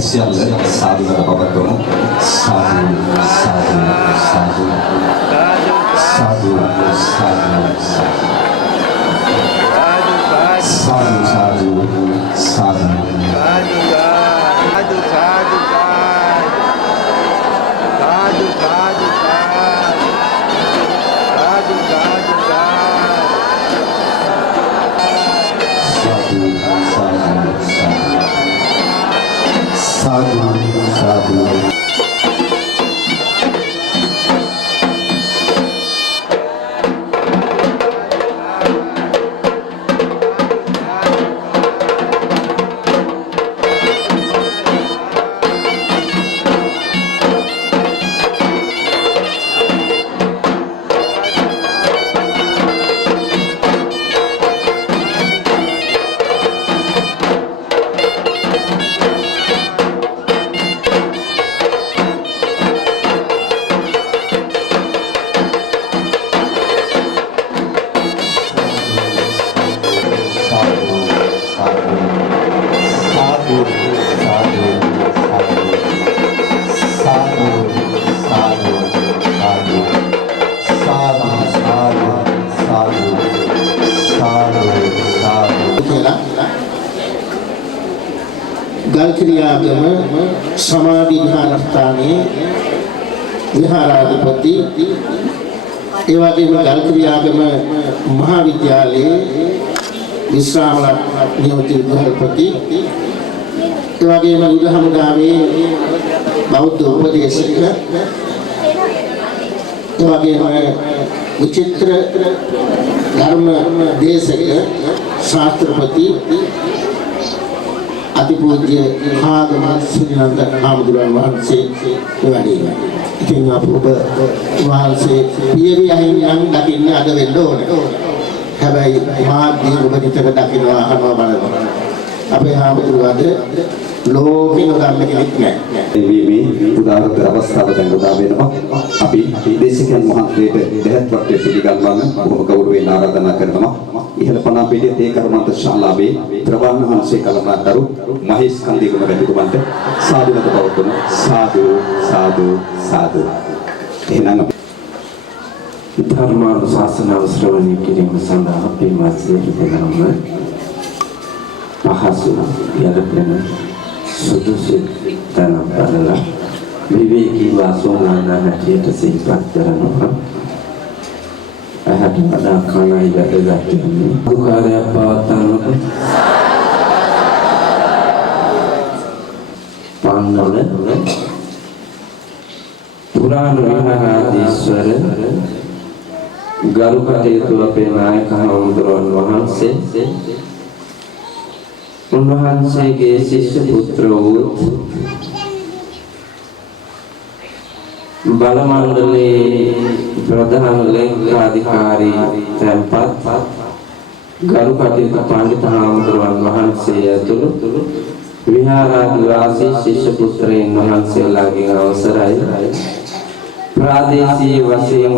සියල්ල සාදුකට පවත්වමු. සාදු සාදු සාදු සාදු සාදු සාදු සාදු Sadhu, sadhu. गलक्रियागम समाधि विहारस्थाने विहाराधिपति एवं गलक्रियागम महाविद्यालय विश्रामला नियोजित विहारपति एवं उदहमुदावे बौद्ध उपदेशक एवं विचित्र धर्म देशक शास्त्रपति अतिपूज्य आगम श्रीनंद हामुदुरान वහන්සේ වැඩි. ඉතින් අප ඔබ වහන්සේ පියවි අහිමියන් දකින්න අද වෙන්න ඕනේ. හැබැයි මාධ්‍ය ඔබ නිතර දකින්නවා අහනවා බලනවා. අපේ හාමුදුරුවෝ අද ලෝකෙ නොදන්න කෙනෙක් නැහැ. මේ උදාහරණ අවස්ථාව දැන් උදා වෙනවා. අපි දේශකයන් වහන්සේට දෙහත් වටේ පිළිගන්වන්න බොහොම ගෞරවයෙන් ආරාධනා කරනවා. ඉහළ පනා පිළිදේ තේ කර්මාන්ත ශාලාවේ ප්‍රවාහන වහන්සේ කලනාකරු මහේෂ් කන්දිගම රජතුමන්ට සාදුනත පවත්වන සාදු සාදු සාදු. එහෙනම් ධර්මානුශාසනාව ශ්‍රවණය කිරීම සඳහා අපි මාසික දෙනම පහසු යලපෙන සුදුසු තැන බලලා විවේකී වාසෝනාන හැටියට සිහිපත් කරනවා. අහත් වඩා කණයි වැදගත් වෙන්නේ දුකාරය පවත්වනකොට පන්නවල පුරාණ විහාරාධීශ්වර ගරු කටයුතු අපේ නායක හමුදුරන් වහන්සේ උන්වහන්සේගේ ශිෂ්‍ය පුත්‍ර වූ බල මණ්ඩලයේ ප්‍රධාන ලේකකාධිකාරී තැන්පත් ගරු කටයුතු පඬිතු හාමුදුරුවන් වහන්සේ ඇතුළු විහාරාධිවාසී ශිෂ්‍ය පුත්‍රයන් වහන්සේලාගෙන් අවසරයි ප්‍රාදේශීය වශයෙන්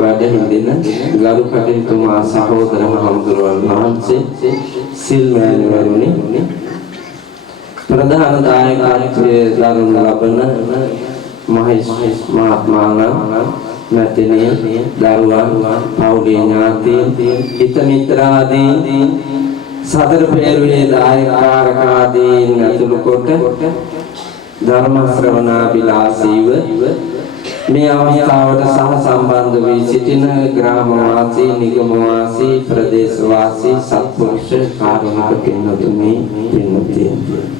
වැඩ හිඳින ගරු කටයුතු මා සහෝදර හාමුදුරුවන් වහන්සේ සිල්මෑණිවරුනි ප්‍රධාන දායකත්වයේ දරන ලබන මහේෂ් මහත්මයාණන් නැතිනේ දරුවන් පවුලේ ඥාතීන් හිත මිත්‍රාදීන් සතර පෙරවේ දායකාරකාදීන් ඇතුළු කොට ධර්ම ශ්‍රවණාභිලාෂීව මේ අවස්ථාවට සහ සම්බන්ධ වී සිටින ග්‍රාම වාසී නිගම වාසී ප්‍රදේශ වාසී සත්පුරුෂ කාරුණික පින්වතුනි පින්වතියන්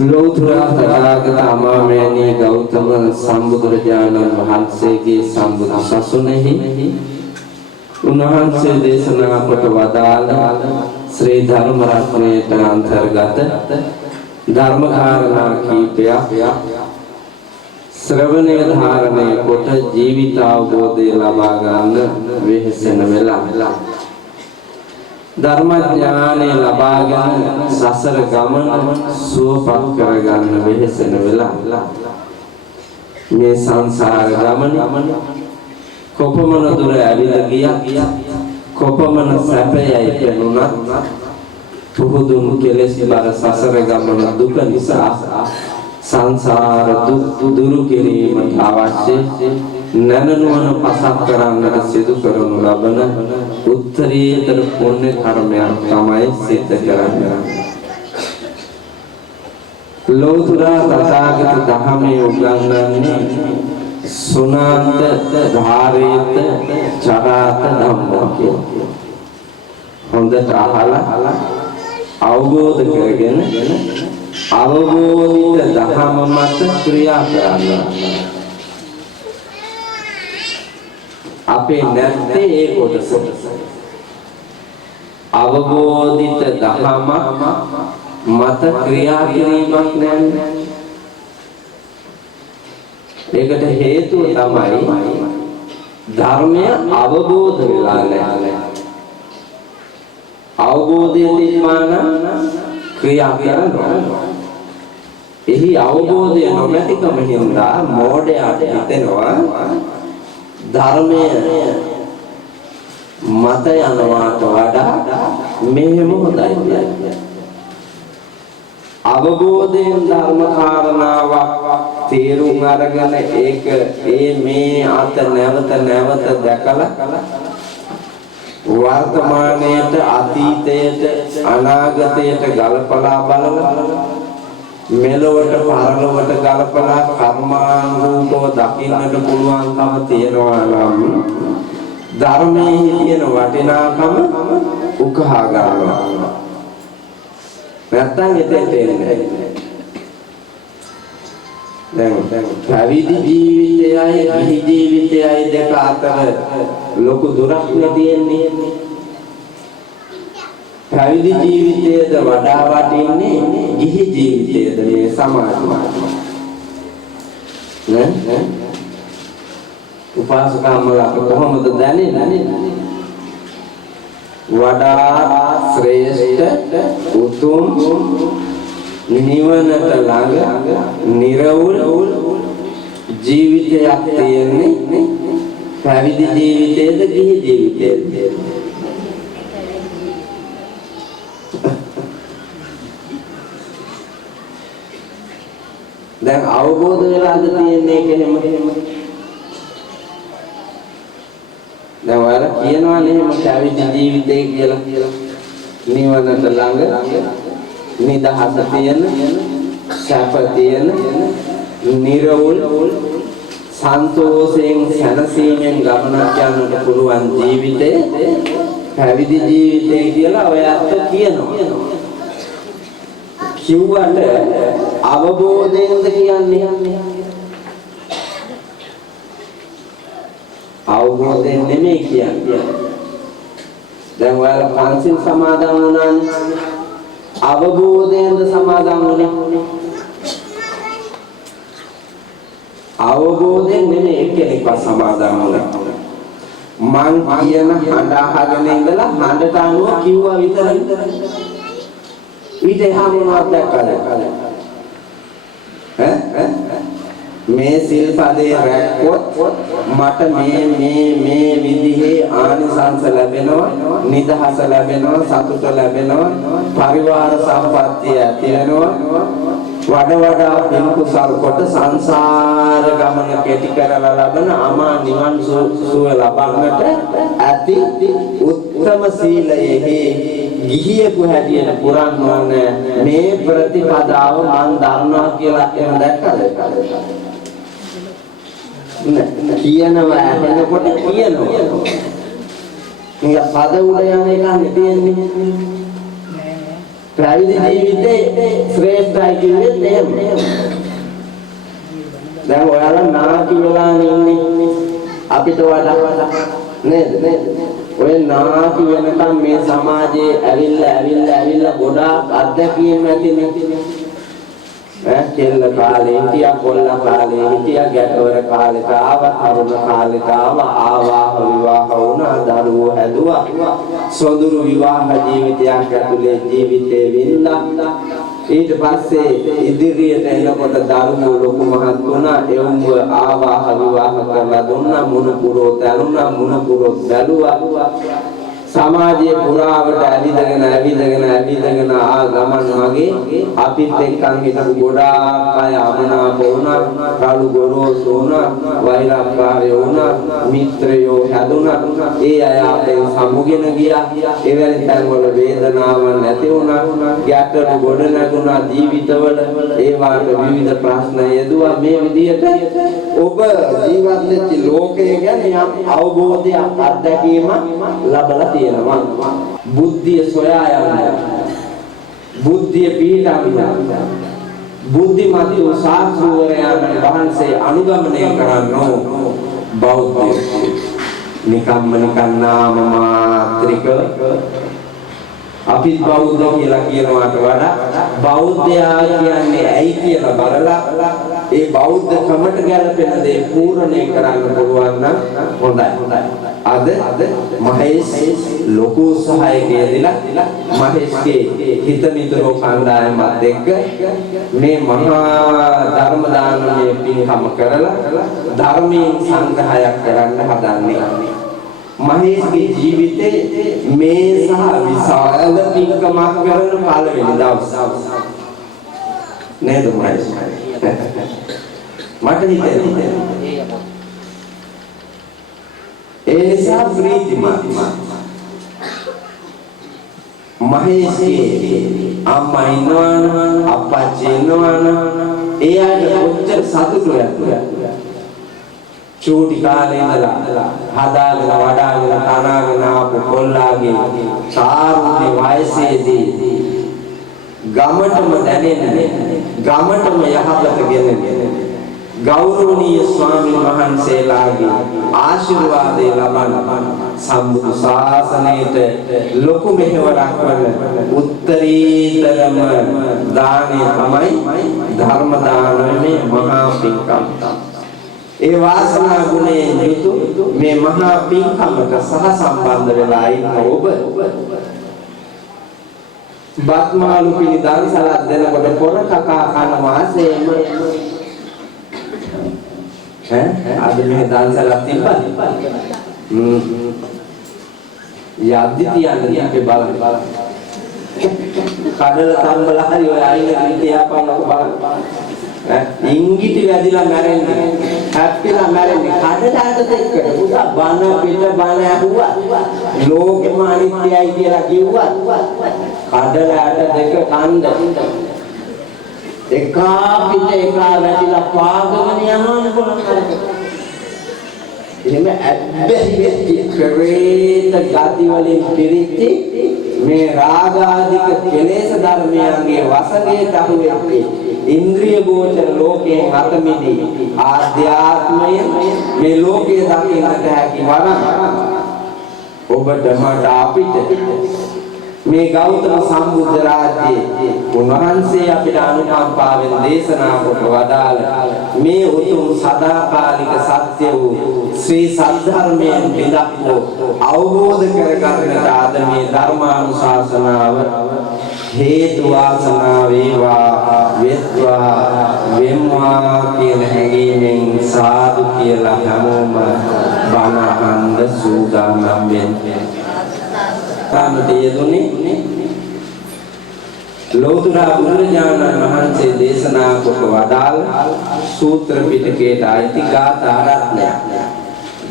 ලෝතුර තථාගත අමාමෑණී ගෞතම සම්බුදුරජාණන් වහන්සේගේ සම්බුදු සසුනේහි උන්වහන්සේ දේශනා කොට වදාළ ශ්‍රී ධර්ම රත්නයට අන්තර්ගත ධර්ම කාරණා කීපයක් ශ්‍රවණය ධාරණය කොට ජීවිත අවබෝධය ලබා ගන්න වෙහෙසෙන වෙලා ධර්ම ඥානය ලබාගෙන සසර ගමන සුවපත් කරගන්න වෙහෙසෙන වෙලා මේ සංසාර ගමන කොපමණ දුර ඇවිද ගියා කොපමණ සැපයයි පෙනුණත් පුහුදුන් කෙලෙස් බර සසර ගමන දුක නිසා සංසාර දුක් දුරු කිරීමට අවශ්‍ය නනනුවන පසක් කරන්නට සිදු කරනු ලබන උත්තරීතර පුණ්‍ය කර්මයක් තමයි සිද්ධ කරන්නේ. ලෝතර තථාගත ධර්මයේ උගන්වන්නේ සුනාන්ත ධාරේත චරාත ධම්මෝ කියලා. හොඳට අහලා අවබෝධ කරගෙන අවබෝධිත ධර්ම මත ක්‍රියා කරන්න. අපේ නැත්තේ ඒ කොටස. අවබෝධිත ධර්ම මත ක්‍රියා කිරීමක් නැහැ. ඒකට හේතුව තමයි ධර්මය අවබෝධ වෙලා නැහැ. අවබෝධය තිබ්බාන ක්‍රියා කරනවා. එහි අවබෝධය නොමැතිකම හින්දා මෝඩයාට හිතෙනවා ධර්මය මත යනවාට වඩා මෙහෙම හොඳයි කියලා. අවබෝධයෙන් ධර්ම කාරණාවක් තේරුම් අරගෙන ඒක මේ අත නැවත දැකලා වර්තමානයට අතීතයට අනාගතයට ගලපලා බලලා මෙලොවට පරලොවට ගලපලා කර්මානුරූපව දකින්නට පුළුවන්කම තියනවා නම් ධර්මයේ තියෙන වටිනාකම උකහා ගන්නවා. නැත්තම් එතෙන්ට එන්නේ. දැන් පැවිදි ජීවිතයයි ගිහි ජීවිතයයි දෙක අතර ලොකු දුරක් තියෙන්නේ. පැවිදි ජීවිතයද වඩා වටින්නේ ගිහි ජීවිතයද මේ සමාජයේ. නේ? උපාසකම්මලා කොහොමද දැනෙන්නේ? වඩා ශ්‍රේෂ්ඨ උතුම් නිවනට ළඟ නිර්වෘල් ජීවිතයක් තියෙන්නේ පැවිදි ජීවිතයේද ගිහි ජීවිතයේද? දැන් අවබෝධ වෙලාද තියෙන්නේ එහෙම. දැන් ඔයාලා කියනවා නේ මම පැවිදි ජීවිතේ කියලා. නිවනට ළඟ නිදහස තියෙන, සැප තියෙන, නිර්වෘල් සන්තෝෂයෙන් සැනසීමෙන් ගමනක් යන්නට පුළුවන් ජීවිතය පැවිදි ජීවිතය කියලා ඔයාට කියනවා. කිව්වට අවබෝධයෙන්ද කියන්නේ? අවබෝධයෙන් නෙමෙයි කියන්නේ. දැන් ඔයාලා පන්සිල් සමාදන් වුණානේ. අවබෝධයෙන්ද සමාදන් වුණේ? අවබෝධයෙන් නෙමෙයි එක්කෙනෙක්ව සමාදන් වුණේ. මං කියන හඬ අහගෙන ඉඳලා හඬට අනුව කිව්වා විතරයි. ඊට එහා මොනවද දැක්කද? මේ සිල්පදේ රැක්කොත් මට මේ විදිහේ ආනිසංස ලැබෙනවා, නිදහස ලැබෙනවා, සතුට ලැබෙනවා, පරිවාර සම්පත්තිය ඇති වෙනවා, වඩා පින් කුසල් කොට සංසාර ගමන කෙටි කරලා ලබන අමා නිවන් සුව ලබන්නට ඇති උත්තම සීලයෙහි ගිහියෙකු හැටියට පුරන්න ඕනේ. මේ ප්‍රතිපදාව මන් දන්නවා කියලා එහෙම දැක්කද? කියනවා එතකොට කියනවා. මේ පද උඩ යන එකක් තියෙන්නේ. පැවිදි ජීවිතේ ශ්‍රේෂ්ඨයි කියන්නේ එහෙම. දැන් ඔයාලා නාකි වෙලා ඉන්නේ අපිට වඩා නේද? ඔය නාකි වෙනකම් මේ සමාජයේ ඇවිල්ලා ගොඩාක් අත්දැකීම් ඇතිනේ. කෙල්ල කාලේ හිටියා, කොල්ල කාලේ හිටියා, ගැටවර කාලෙට ආවා, තරුණ කාලෙට ආවා, විවාහ වුණා, දරුවෝ හැදුවා, සොඳුරු විවාහ ජීවිතයක් ඇතුලේ ජීවිතේ වින්දා. ඊට පස්සේ ඉදිරියට එනකොට දරුවෝ ලොකු මහත් වුණා, එවුන්ව ආවා, විවාහ කරලා දුන්නා, මුණුපුරෝ තැළුණා, මුණුපුරෝ බැලුවා. සමාජයේ පුරාවට ඇවිදගෙන ආ ගමන් වගේ අපිත් එක්කන් හිටපු ගොඩාක් අය අමනාප වුණා, රළු ගොරෝසු වුණා, වෛරක්කාරයෝ වුණා, මිත්‍රයෝ හැදුණා. ඒ අය අපෙන් සමුගෙන ගියා. එවැනි තැන්වල වේදනාවක් නැති වුණා, ගැටලු ගොඩ නැගුණා ජීවිතවල. ඒවාට විවිධ ප්‍රශ්න යෙදුවා. මේ විදිහට ඔබ ජීවත් වෙච්ච ලෝකය ගැන යම් අවබෝධයක් අත්දැකීමක් ලබලා තියෙනවා. බුද්ධිය සොයා යන්න, බුද්ධිය පිහිටවන්න, බුද්ධිමත් වූ ශාස්ත්‍රවරයන් වහන්සේ අනුගමනය කරන්නෝ බෞද්ධය. නිකන් නාම මාත්‍රික අපි බෞද්ධ කියලා කියනවාට වඩා බෞද්ධයා කියන්නේ ඇයි කියලා බලලා ඒ බෞද්ධ කමට ගැලපෙන දේ පූර්ණේ කරන්න පුළුවන් නම් හොඳයි. අද මහේෂ් ලොකු සහායකයෙක් දීලා මහේෂ්ගේ හිත මිතුරෝ කණ්ඩායමත් එක්ක මේ මහා ධර්ම දානමය පින්කම කරලා ධර්මයෙන් සංග්‍රහයක් කරන්න හදන්නේ. මහේෂ්ගේ ජීවිතේ මේ සහ විශාල පින්කමක් කරන පළවෙනි දවස නේද මහේෂ්? මට හිතෙනවා ඒ නිසා ප්‍රීතිමත් මහේෂ්ගේ අම්මා ඉන්නවනම් අප්පච්චි ඉන්නවනම් ඒ අය කොච්චර සතුටුද? චූටි කාලේ ඉඳලා හදාගෙන වඩාගෙන තනාගෙන ආපු කොල්ලාගේ සාරුණ්‍ය වයසේදී ගමටම දැනෙන්නේ, ගමටම යහපත ගෙනෙන්නේ ගෞරවනීය ස්වාමීන් වහන්සේලාගේ ආශිර්වාදය ලබන සම්බුදු ශාසනයට ලොකු මෙහෙවරක් වන උත්තරීතරම දානය තමයි ධර්ම දානමේ මහා පින්කම්. ඒ වාසනා ගුණයෙන් යුතු මේ මහා පින්කමට සහ සම්බන්ධ වෙලා ඉන්න ඔබ බත්මාලු පිළි දන්සලක් දෙනකොට පොර කකා කන වාසයේම අද මේ දන්සලක් තිබ්බද? යද්දි තියන්නේ අපේ බලන්න. කඩල තම්බල හරි ඔය අයින තියාපන්නකො බලන්න. ඉංගිටි වැදිලා මැරෙන්නේ, හැප්පිලා මැරෙන්නේ කඩදාට එක්කද පුතා බන පිට බන ඇහුවා ලෝකෙම අනිත්‍යයි කියලා කිව්වා කඩලාට දෙක කන්ද එක පිට එක වැදිලා පාගගෙන යනවා කොහොමද? එහෙම ඇබ්බැහි ක්‍රේත ගති වලින් පිරිච්චි මේ රාගාධික කෙලෙස් ධර්මයන්ගේ වසඟයට අහු වෙන්නේ ඉන්ද්‍රිය ගෝචර ලෝකයෙන් අත මිදී ආධ්‍යාත්මය මේ ලෝකයේ දකින්නට හැකි වරම් ඔබට මට අපිට මේ ගෞතම සම්බුද්ධ රාජ්‍යයේ උන්වහන්සේ අපිට අනුකම්පාවෙන් දේශනා කොට වදාළ මේ උතුම් සදාකාලික සත්‍ය වූ ශ්‍රී සද්ධර්මයෙන් බිඳක්ව අවබෝධ කරගන්නට ආද මේ ධර්මානුශාසනාව හේතු වාසනා වේවා වෙත්වා වෙම්වා කියන හැඟීමෙන් සාදු කියලා හැමෝම බණ අහන්න සූදානම් වෙන්නේ. කාමතේදුනේ ලෝතර බුදුරජාණන් වහන්සේ දේශනා කොට වදාළ සූත්‍ර පිටකයට අයිති ගාථා රත්නයක්.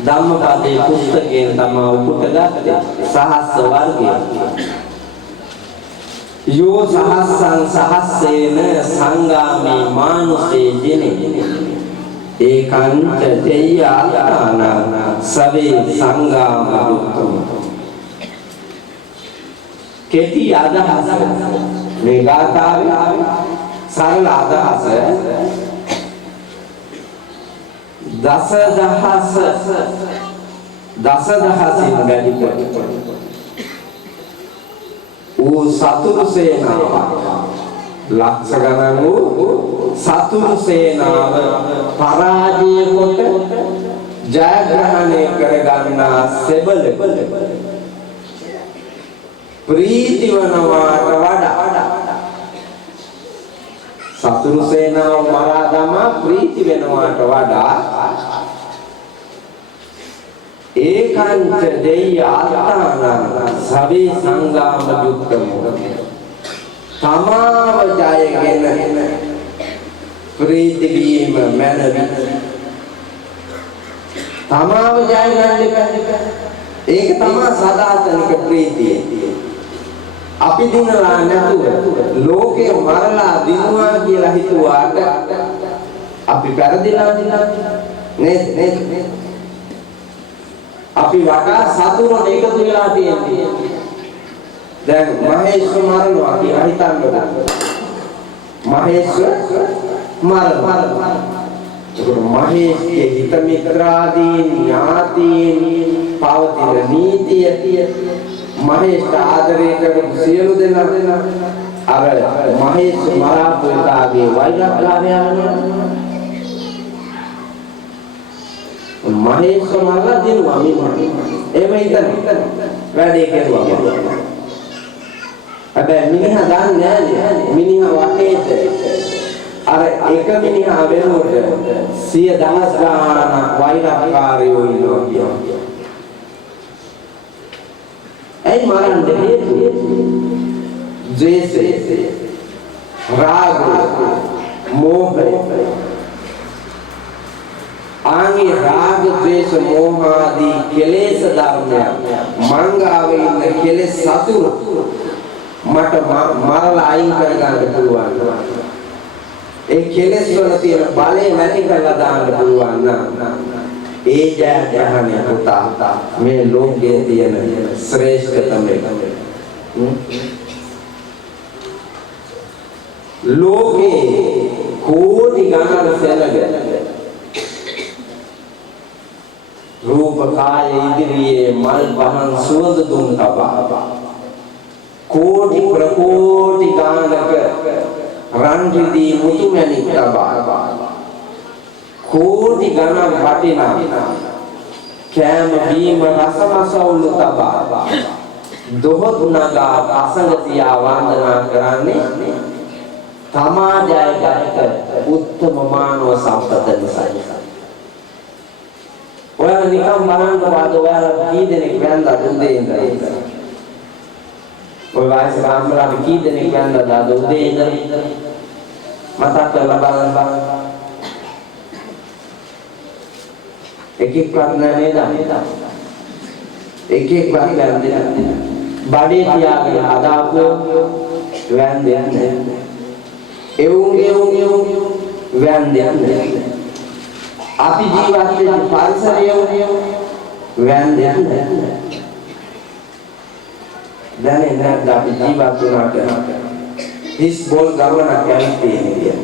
ධම්මපදයේ පුස්තකයෙන් තමයි උපුටගත්තේ සහස්ස වර්ගය. යෝ සහස්සං සහස්සේන සංගාමී මානුසේ ජිනේ ඒකංච තේයාන සවේ සංගාමදුත්තම. කෙටි අදහස මේ ගාථාවේ සරල අදහස දසදහසින් වැඩි කොට ඌ සතුරු සේනාව ලක්ෂ ගණන් වූ සතුරු සේනාව පරාජය කොට ජයග්‍රහණය කරගන්නා සෙබළ ප්‍රීති වනවාට වඩා සතුරු සේනාව මරා දමා ප්‍රීති වෙනවාට වඩා ඒකාන්ත දෙය ආත්තාන සවේ සංගාම යුක්තම තමාව ජයගෙන ප්‍රීති වීම මැනවි තමාව ජය ගන්න ඒක තමයි සදාතනික ප්‍රීතිය අපි දිනලා නැතුව ලෝකේ මරලා දිනුවා කියලා හිතුවාට අපි පෙරදිලා නේද අපි වඩා සතුරට එකතු වෙලා තියෙන්නේ දැන් මහේෂ් මරනවා කියලා හිතන්නකෝ මහේෂ් මරනවා මහේෂ්ගේ හිත මිත්‍රාදී ඥාතීන් පවතින නීතිය මහේෂ්ට ආදරය කරපු සියලු දෙනා අර මහේෂ් මරාපු එකාගේ වෛරක්කාරය මහේෂ් මරලා දිනුවා එහෙම හිතන වැඩේ කෙරුවා හැබැයි මිනිහා දන්නේ නැහැ මිනිහා වටේට අර එක මිනිහා වෙනුවට 100,000 ගාණක් වෛරක්කාරයෝ ඉන්නවා කියනවා ऐ मारन दे जैसे राग मोह आंगी राग द्वेष मोह आदि केलेस धर्म मंगावे इन्न केलेस सतुर मट मारला आइन कर गන්න පුළුවන් ඒ කෙලෙස් වල තියෙන බලය නැති කරලා දාන්න පුළුවන් නම් ඒ ජයග්‍රහණය පුතා මේ ලෝකයේ තියෙන ශ්‍රේෂ්ඨතම එක. ලෝකේ කෝටි ගණන් සැලගෙන රූප කාය ඉදිරියේ මල් පහන් සුවඳ දුන් තබා කෝටි ප්‍රකෝටි ගණනක රන් රිදී මුතුමැණික් තබා කෝටි ගණන් වටිනා කෑම බීම රසමසවුලු තබා දොහොත් නගා අසංගතියා වන්දනා කරන්නේ තමා ජයගත් උත්තම මානව සම්පත නිසායි. ඔයාලා නිකම් බලන්න වාද ඔයාලා කී දෙනෙක් වැන්දා උදේ ඉඳලා ඔය වයස ගාම්බලාට කී දෙනෙක් වැන්දාද උදේ ඉඳලා මතක් කරලා බලන්න එකෙක්වත් නෑ නේද? එකෙක්වත් වැන්දේ නැහැ. බඩේ තියාගෙන හදාපු වැන්දේ නැහැ. එවුන් වැන්දේ නැහැ. අපි ජීවත් වෙන පරිසරය වැන්දේ නැහැ. දැන් නේද අපි ජීවත් වුණාට හිස් බෝල් ගමනක් යන්නේ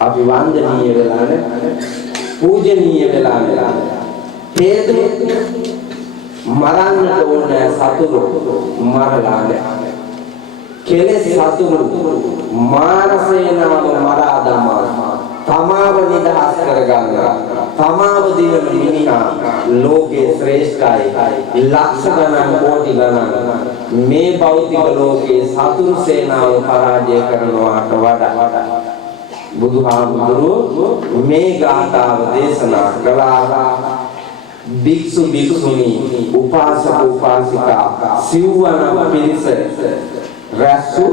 අපි වන්දනීය වෙලා නැහැ. पूजनीय वेला हेतु मरන්න ඕනේ සතුරු මරලා කෙලෙස් සතුරු මානසේනාව මරා දමා තමාව නිදහස් කරගන්නවා තමාව දිනන මිනිහා ලෝකේ ශ්‍රේෂ්ඨයි ලක්ෂ ගණන් කෝටි ගණන් මේ භෞතික ලෝකේ සතුරු සේනාව පරාජය කරනවාට වඩා බුදුහාමුදුරුවෝ මේ ගාථාව දේශනා කළා භික්ෂු භික්ෂුණී උපාසක උපාසිකා සිව්වන පිරිස රැස්ු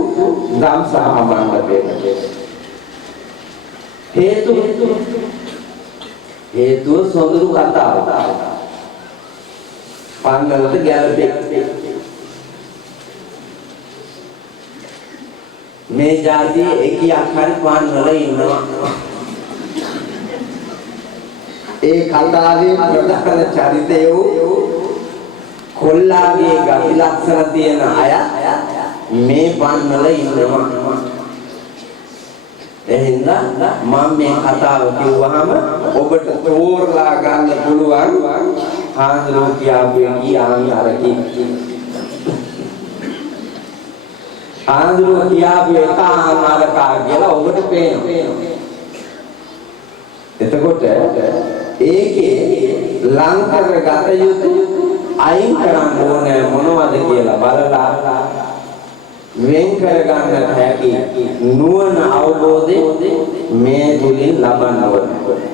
ධම්සභා මණ්ඩපයේ හේතුව සොඳුරු කතාව පන්නලට ගැලපෙන්නේ මේ જાතිය එකියක් හරි පාන්නල ඉන්නවා ඒ කතාවේ ප්‍රධාන චරිතය කොල්ලාගේ ගති ලක්ෂණ තියෙන අය මේ පාන්නල ඉන්නවා එහෙනම් මම මේ කතාව කිව්වහම ඔබට තෝරලා ගන්න පුළුවන් ආන්දරෝ කියාපේ ගියාමි අරකි ආන්දරෝ කියාපු එක ආමාරකා කියලා ඔබට පේනවා. එතකොට ඒකේ ලංකර ගත යුතු අයින් කරන්න ඕනේ මොනවද කියලා බලලා වෙන් කර ගන්නට හැකි නුවණ අවබෝධය මේ තුලින් ලබන්න ඕනේ.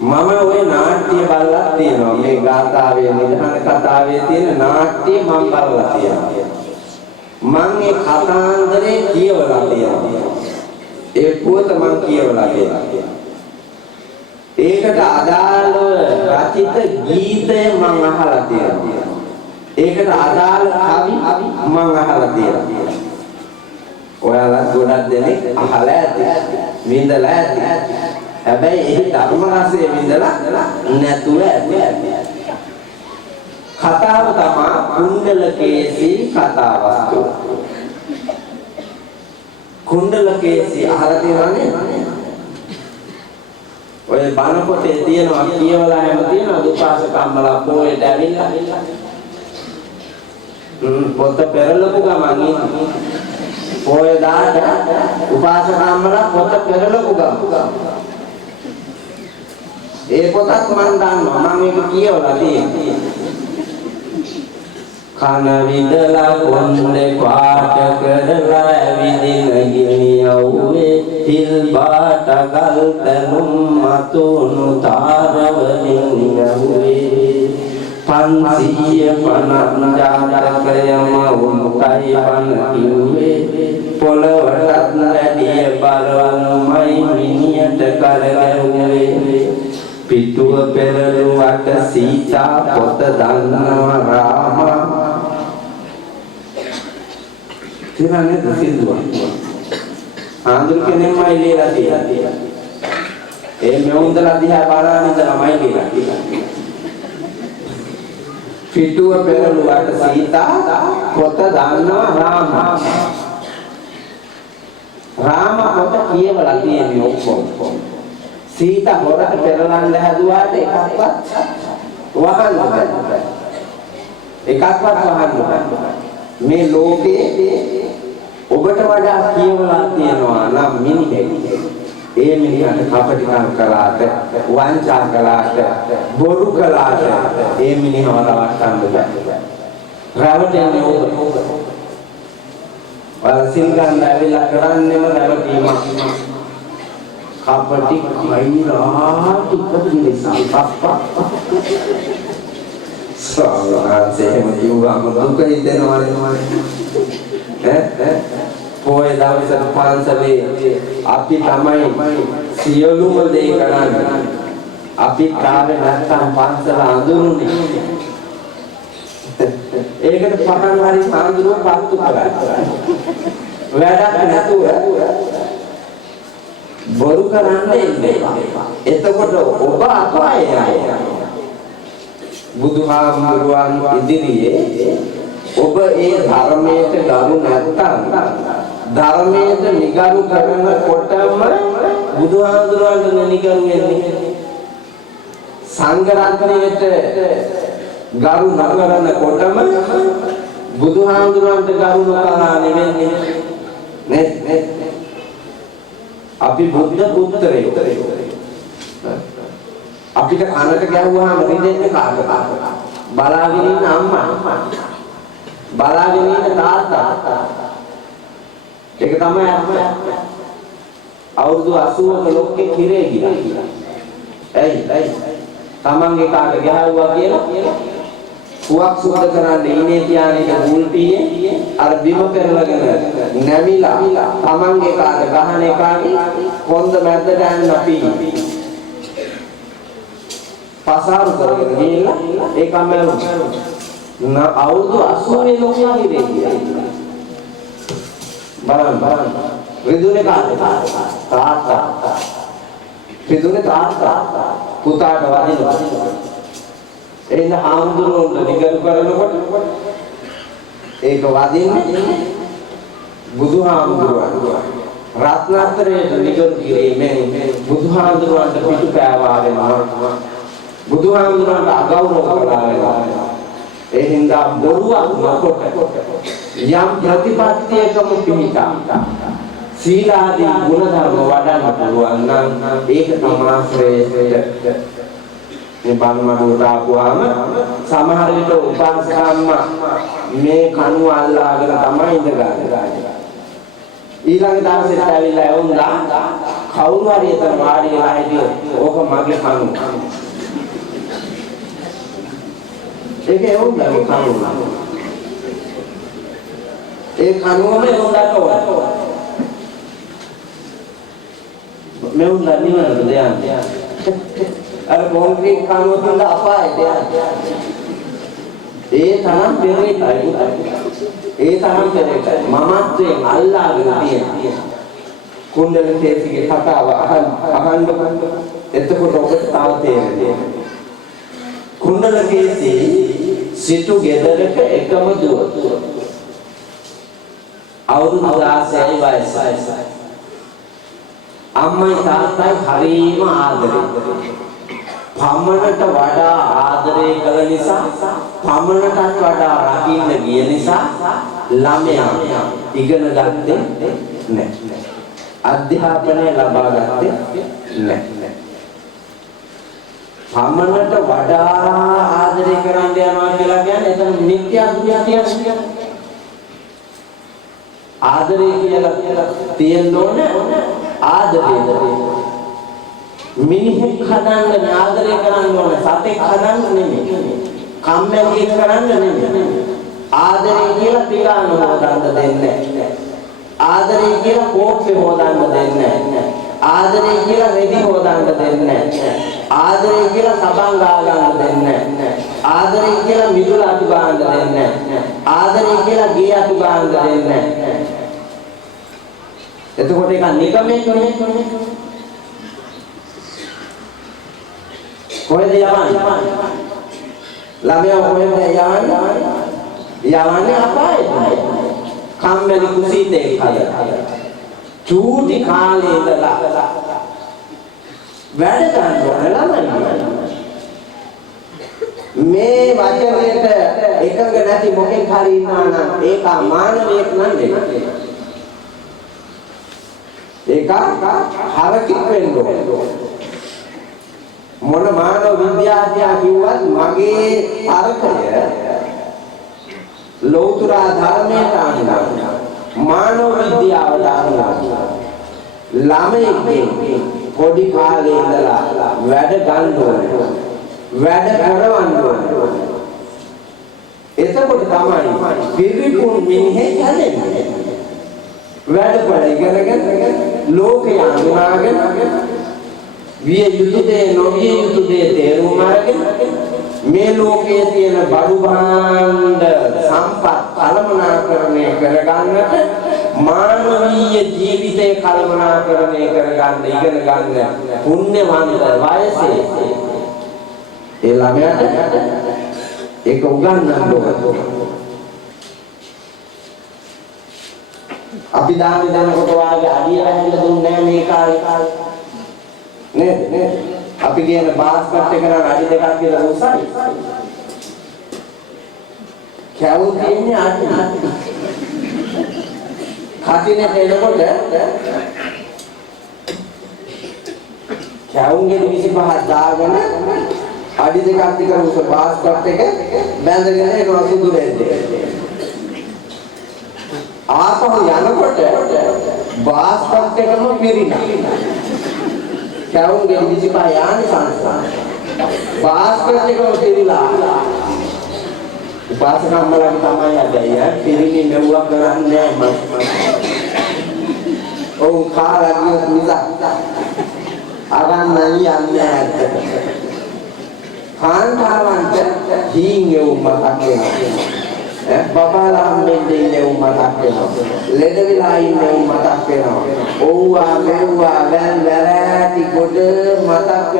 මම ওই නාට්‍ය බලලා තියෙනවා මේ ගාථාවේ නිධාන කතාවේ තියෙන නාට්‍ය මම බලලා තියෙනවා මම ඒ කතාන්දරේ කියවලා තියෙනවා ඒ පොත මම කියවලා තියෙනවා ඒකට අදාළව රචිත ගීතය මම අහලා තියෙනවා ඒකට අදාළ කවි මම අහලා තියෙනවා ඔයාලා ගොඩක් දෙනෙක් අහලා ඇති විඳලා ඇති හැබැයි ඒ ධර්ම රසය විඳලා නැතුව ඇති කතාව තමයි කුණ්ඩලකේසී කතාවස්තු කුණ්ඩලකේසී අහලා තියෙනවනේ ඔය බණ පොතේ තියෙනවා කියවලා හැම තියෙනවා දුපාසකම්මලා පොයේ දැවිලා පොත පෙරලපු ගමන් පොයේ දාට උපාසකම්මලා පොත පෙරලපු ගමන් ඒ පොතත් මම දන්නවා මම ඒක කියවලා තියෙනවා කන විදලා කොණ්ඩේ පාට කරලා ඇවිදින ගිනියවුවේ තිල් බාට ගල් තනුම් මතුණු තාරවලින් යවුවේ 550 ජාතකයම උන්ටයි බණ කිව්වේ පොළවටත් නැඩිය බලවන්මයි මිනියට කරගැවුවේ පිටුව පෙරළුවට සීතා පොත දන්නවා රාම තිරන්නේ දුසින්දුවා ආන්දර කෙනෙක්මයි ලියලා තියෙන්නේ ඒ මෙවුන්දලා දිහා බලන ඉඳලාමයි ලියලා තියෙන්නේ පිටුව පෙරළුවට සීතා පොත දන්නවා රාම රාම පොත කියවලා තියෙන්නේ ඔක්කොම සීතා හොරට පෙරලන්න හැදුවාට එකක්වත් වහන්න බෑ. එකක්වත් වහන්න බෑ. මේ ලෝකේ ඔබට වඩා කියවලා තියෙනවා නම් මිනිහෙක්. ඒ මිනිහට කපටිකම් කළාට, වංචා කළාට, බොරු කළාට ඒ මිනිහව රවට්ටන්න බෑ. රවටන්නේ ඔබ. වලසින් ගන්න ඇවිල්ලා කරන්නේම රවටීමක්. කපටි කයිරාටි කපිලිසා පප්පා සාරාසෙම යුගම දුක හිතෙනවා පොය දවසට පන්සලේ අපි තමයි සියලුම දේ කරන්නේ අපි කාලේ නැත්තම් පන්සල අඳුරුනේ ඒකට පහන් හරි සාඳුරුව පත්තු කරා වැඩක් නැතුව බොරු කරන්නේ එතකොට ඔබ අපායයි බුදුහාමුදුරුවන් ඉදිරියේ ඔබ ඒ ධර්මයට ගරු නැත්තම් ධර්මයට නිගරු කරනකොටම බුදුහාමුදුරුවන්ට නිගරු වෙන්නේ සංඝ රත්නයට ගරු නොකරනකොටම බුදුහාමුදුරුවන්ට ගරු නොකරනා නෙවෙන්නේ නේ අපි බුද්ධ පුත්‍රයෝ අපිට කනට ගැහුවාම රිදෙන්නේ කාටද බලාගෙන ඉන්න අම්මා බලාගෙන ඉන්න තාත්තා ඒක තමයි අවුරුදු 80ක ලොක්කේ කිරේ ගියා ඇයි තමන්ගේ කාට ගැහුවා කියලා පුවක් සුද්ධ කරන්න ඉනේ තියානේ මුල්පියේ අර බිම පෙරලගෙන නැමිලා තමන්ගේ කාට ගහන එකාගේ කොන්ද මැද්දට යන්න අපි පසාරු කරගෙන ගිහිල්ලා ඒකම අවුරුදු 80 ලෝකයා ඉන්නේ බලන්න රිදුනේ කාට තාත්තා රිදුනේ තාත්තා පුතාට වදිනවා එන්න හාමුදුරුවෝ නිගරු කරනකොට ඒක වදින්නේ බුදුහාමුදුරුවෝ රත්නත්‍රයේ නිගරු කිරීමෙන් බුදුහාමුදුරුවන්ට පිටු පෑවා වෙනවා බුදුහාමුදුරුවන්ට අගෞරව කළා වෙනවා ඒ හින්දා බොරුවක් නොකොට යම් ප්‍රතිපත්තියකම පිහිටා සීලාදී ගුණධර්ම වඩන්න පුළුවන් නම් ඒක තමයි ශ්‍රේෂ්ඨ මේ බණමඩුවට ආපුවාම සමහර විට උපාසකම්ම මේ කණුව අල්ලාගෙන තමයි ඉඳගන්නේ. ඊළඟ දවසෙත් ඇවිල්ලා වුණා කවුරු හරි එතන වාඩි වෙලා හිටියොත් ඕක මගේ කණු. ඒක එවුන්ගේ කණු. ඒ කණුවම එවුන්ට ඕන. මෙවුන් නිවනට දෙයන්නේ. අර කොන්ක්‍රීට් කණුව තුල අපායට යන්නේ. ඒ තරම් පෙරේතයි. ඒ තරම් පෙරේතයි. මමත්වයෙන් අල්ලාගෙන තියෙන. කුණ්ඩල තේසිගේ කතාව අහන්න එතකොට ඔබට තාම තේරෙන්නේ. කුණ්ඩල තේසි සිටු ගෙදරක එකම දුව. අවුරුදු 16යි වයසයි. අම්මයි තාත්තයි හරිම ආදරේ. පමණට වඩා ආදරය කළ නිසා පමණටත් වඩා රකින්න ගිය නිසා ළමයා ඉගෙන ගත්තේ නැහැ. අධ්‍යාපනය ලබා ගත්තේ නැහැ. පමණට වඩා ආදරය කරන්න යනවා කියලා කියන්නේ එතන මිත්‍යා දෘෂ්ටියක්. ආදරය කියලා තියෙන්න ඕනේ ආදරය. මිනිහෙක් හදන්න ආදරය කරන්න ඕනේ සතෙක් හදන්න නෙමෙයි. කම්මැලියෙක් කරන්න නෙමෙයි. ආදරය කියලා පිළාන හොදන්න දෙන්නේ නැහැ. ආදරය කියලා කෝප්පේ හොදන්න දෙන්නේ නැහැ. ආදරය කියලා රෙදි හොදන්න දෙන්නේ නැහැ. ආදරය කියලා සබන් ගා ගන්න දෙන්නේ නැහැ. ආදරය කියලා මිදුල අතු ගන්න දෙන්නේ නැහැ. ආදරය කියලා ගේ අතු ගන්න දෙන්නේ නැහැ. එතකොට ඒක නිකමෙන් කොහෙද යවන්නේ? ළමයා කොහෙද යවන්නේ අපායට. කම්මැලි කුසීතේ හදලා. චූටි කාලේ ඉඳලා වැඩ ගන්න ළමයි. මේ වචනයට එකඟ නැති මොකෙක් හරි ඉන්නවා නම් ඒක මානවයෙක් නෙවෙයි. ඒක හරකෙක් වෙන්න ඕනේ. මොන මානව විද්‍යාඥයා කිව්වත් මගේ අර්ථය ලෞතර ධර්මයට අනුව මානව විද්‍යාවට අනුව ළමයෙක්ගේ පොඩි කාලේ ඉඳලා වැඩ ගන්න ඕනේ. වැඩ කරවන්න ඕනේ. එතකොට තමයි පිරිපුන් මිනිහෙක් හැදෙන්නේ. වැඩ ඉගෙනගෙන ලෝකය අඳුනාගෙන විය යුතු දේ නොවිය යුතු දේ තේරුම් අරගෙන මේ ලෝකයේ තියෙන බඩු භාණ්ඩ සම්පත් කළමනාකරණය කරගන්නට මානවීය ජීවිතය කළමනාකරණය කරගන්න ඉගෙන ගන්න පුණ්‍යවන්ත වයසේ ඒ ළමයාට ඒක උගන්වන්න ඕන. අපි දාන දෙනකොට වාගේ අඩිය වැහෙන්න දුන්නේ නැහැ මේ කාලේ. නේද? අපි කියන බාස්කට් එක නම් අඩි දෙකක් කියලා උසයි. කැවුම් තියෙන්නේ අඩි. කටිනේ එනකොට කැවුම්ගේ 25ක් දාගෙන අඩි දෙකක් විතර උස බාස්කට් එක බැඳගෙන එනවා සුදු රෙද්දේ. ආපහු යනකොට බාස්කට් එකම පිරිනා. කැවුම්ගේ 25 යානි සංස්කෘත. බාස්කට් එකම පිරිලා. උපාසකම්මලගේ තමයි අදයි පිරිණි මෙව්වක් කරන්නේ නැහැ මම. ඔව් කාලගිය නිසා අරන් යන්නේ නැහැ. කාන්තාවන්ට හීන් මතක් වෙනවා. බබාලා මෙන්නේ මතක් වෙනවා. ලෙඩ වෙලා ඉන්නේ මතක් වෙනවා. ඕවා මෙව්වා වැල් වැරෑටි කොට මතක්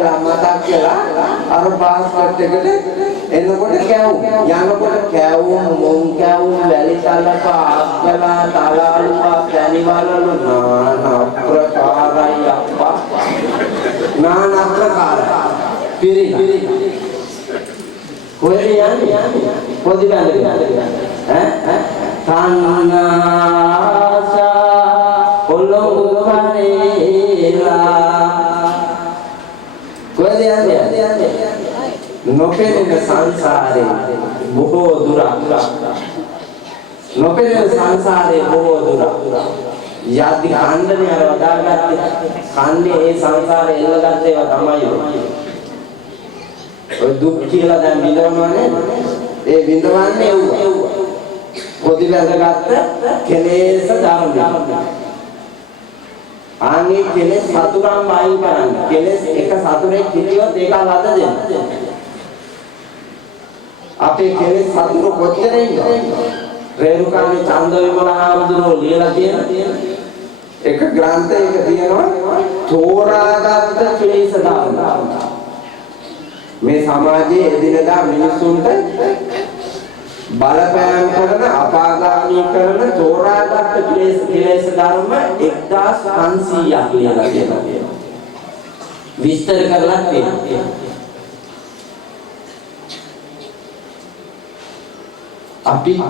වෙලා අර බාස්කට් එකට එනකොට කැවුම් යනකොට කැවුම් මොන් කැවුම් වැලි තලක අක්කලා තලාලුවා පැණිවලලු නානා ප්‍රකාරයි අප්පා නානා ප්‍රකාර පිරි කොහෙද යන්නේ පොඩි බැලුවා තන්නාසා ඔලොංගු කරේලා කොහෙද යන්නේ නොපෙනෙන සංසාරේ බොහෝ දුර නොපෙනෙන සංසාරේ බොහෝ දුර යද්දි කණ්ඩනේ අර වදාගත්තේ කන්නේ ඒ සංසාරේ එල්ලගත්ත ඒවා තමයි ඔය දුක් කියලා දැන් විඳවනවනේ ඒ විඳවන්නේ ඒව පොඩි වැදගත් කෙලෙස් ධර්ම ආන්නේ කෙලෙස් සතුරන් වයින් කරන්නේ කෙලෙස් එක සතුරෙක් හිටියොත් ඒක ලද දෙන්න අපේ කෙලෙස් සතුරු කොච්චර ඉන්නවද රේරුකාණේ චන්දවිමල හාමුදුරුවෝ ලියලා තියෙන එක ග්‍රන්ථයක තියෙනවා තෝරාගත් ක්ලේශ ධර්ම මේ සමාජයේ එදිනදා මිනිසුන්ට බලපෑම් කරන අපාගාමී කරන තෝරාගත් ක්ලේශ ධර්ම 1500ක් ලියලා තියෙනවා විස්තර කරලා තියෙනවා අපි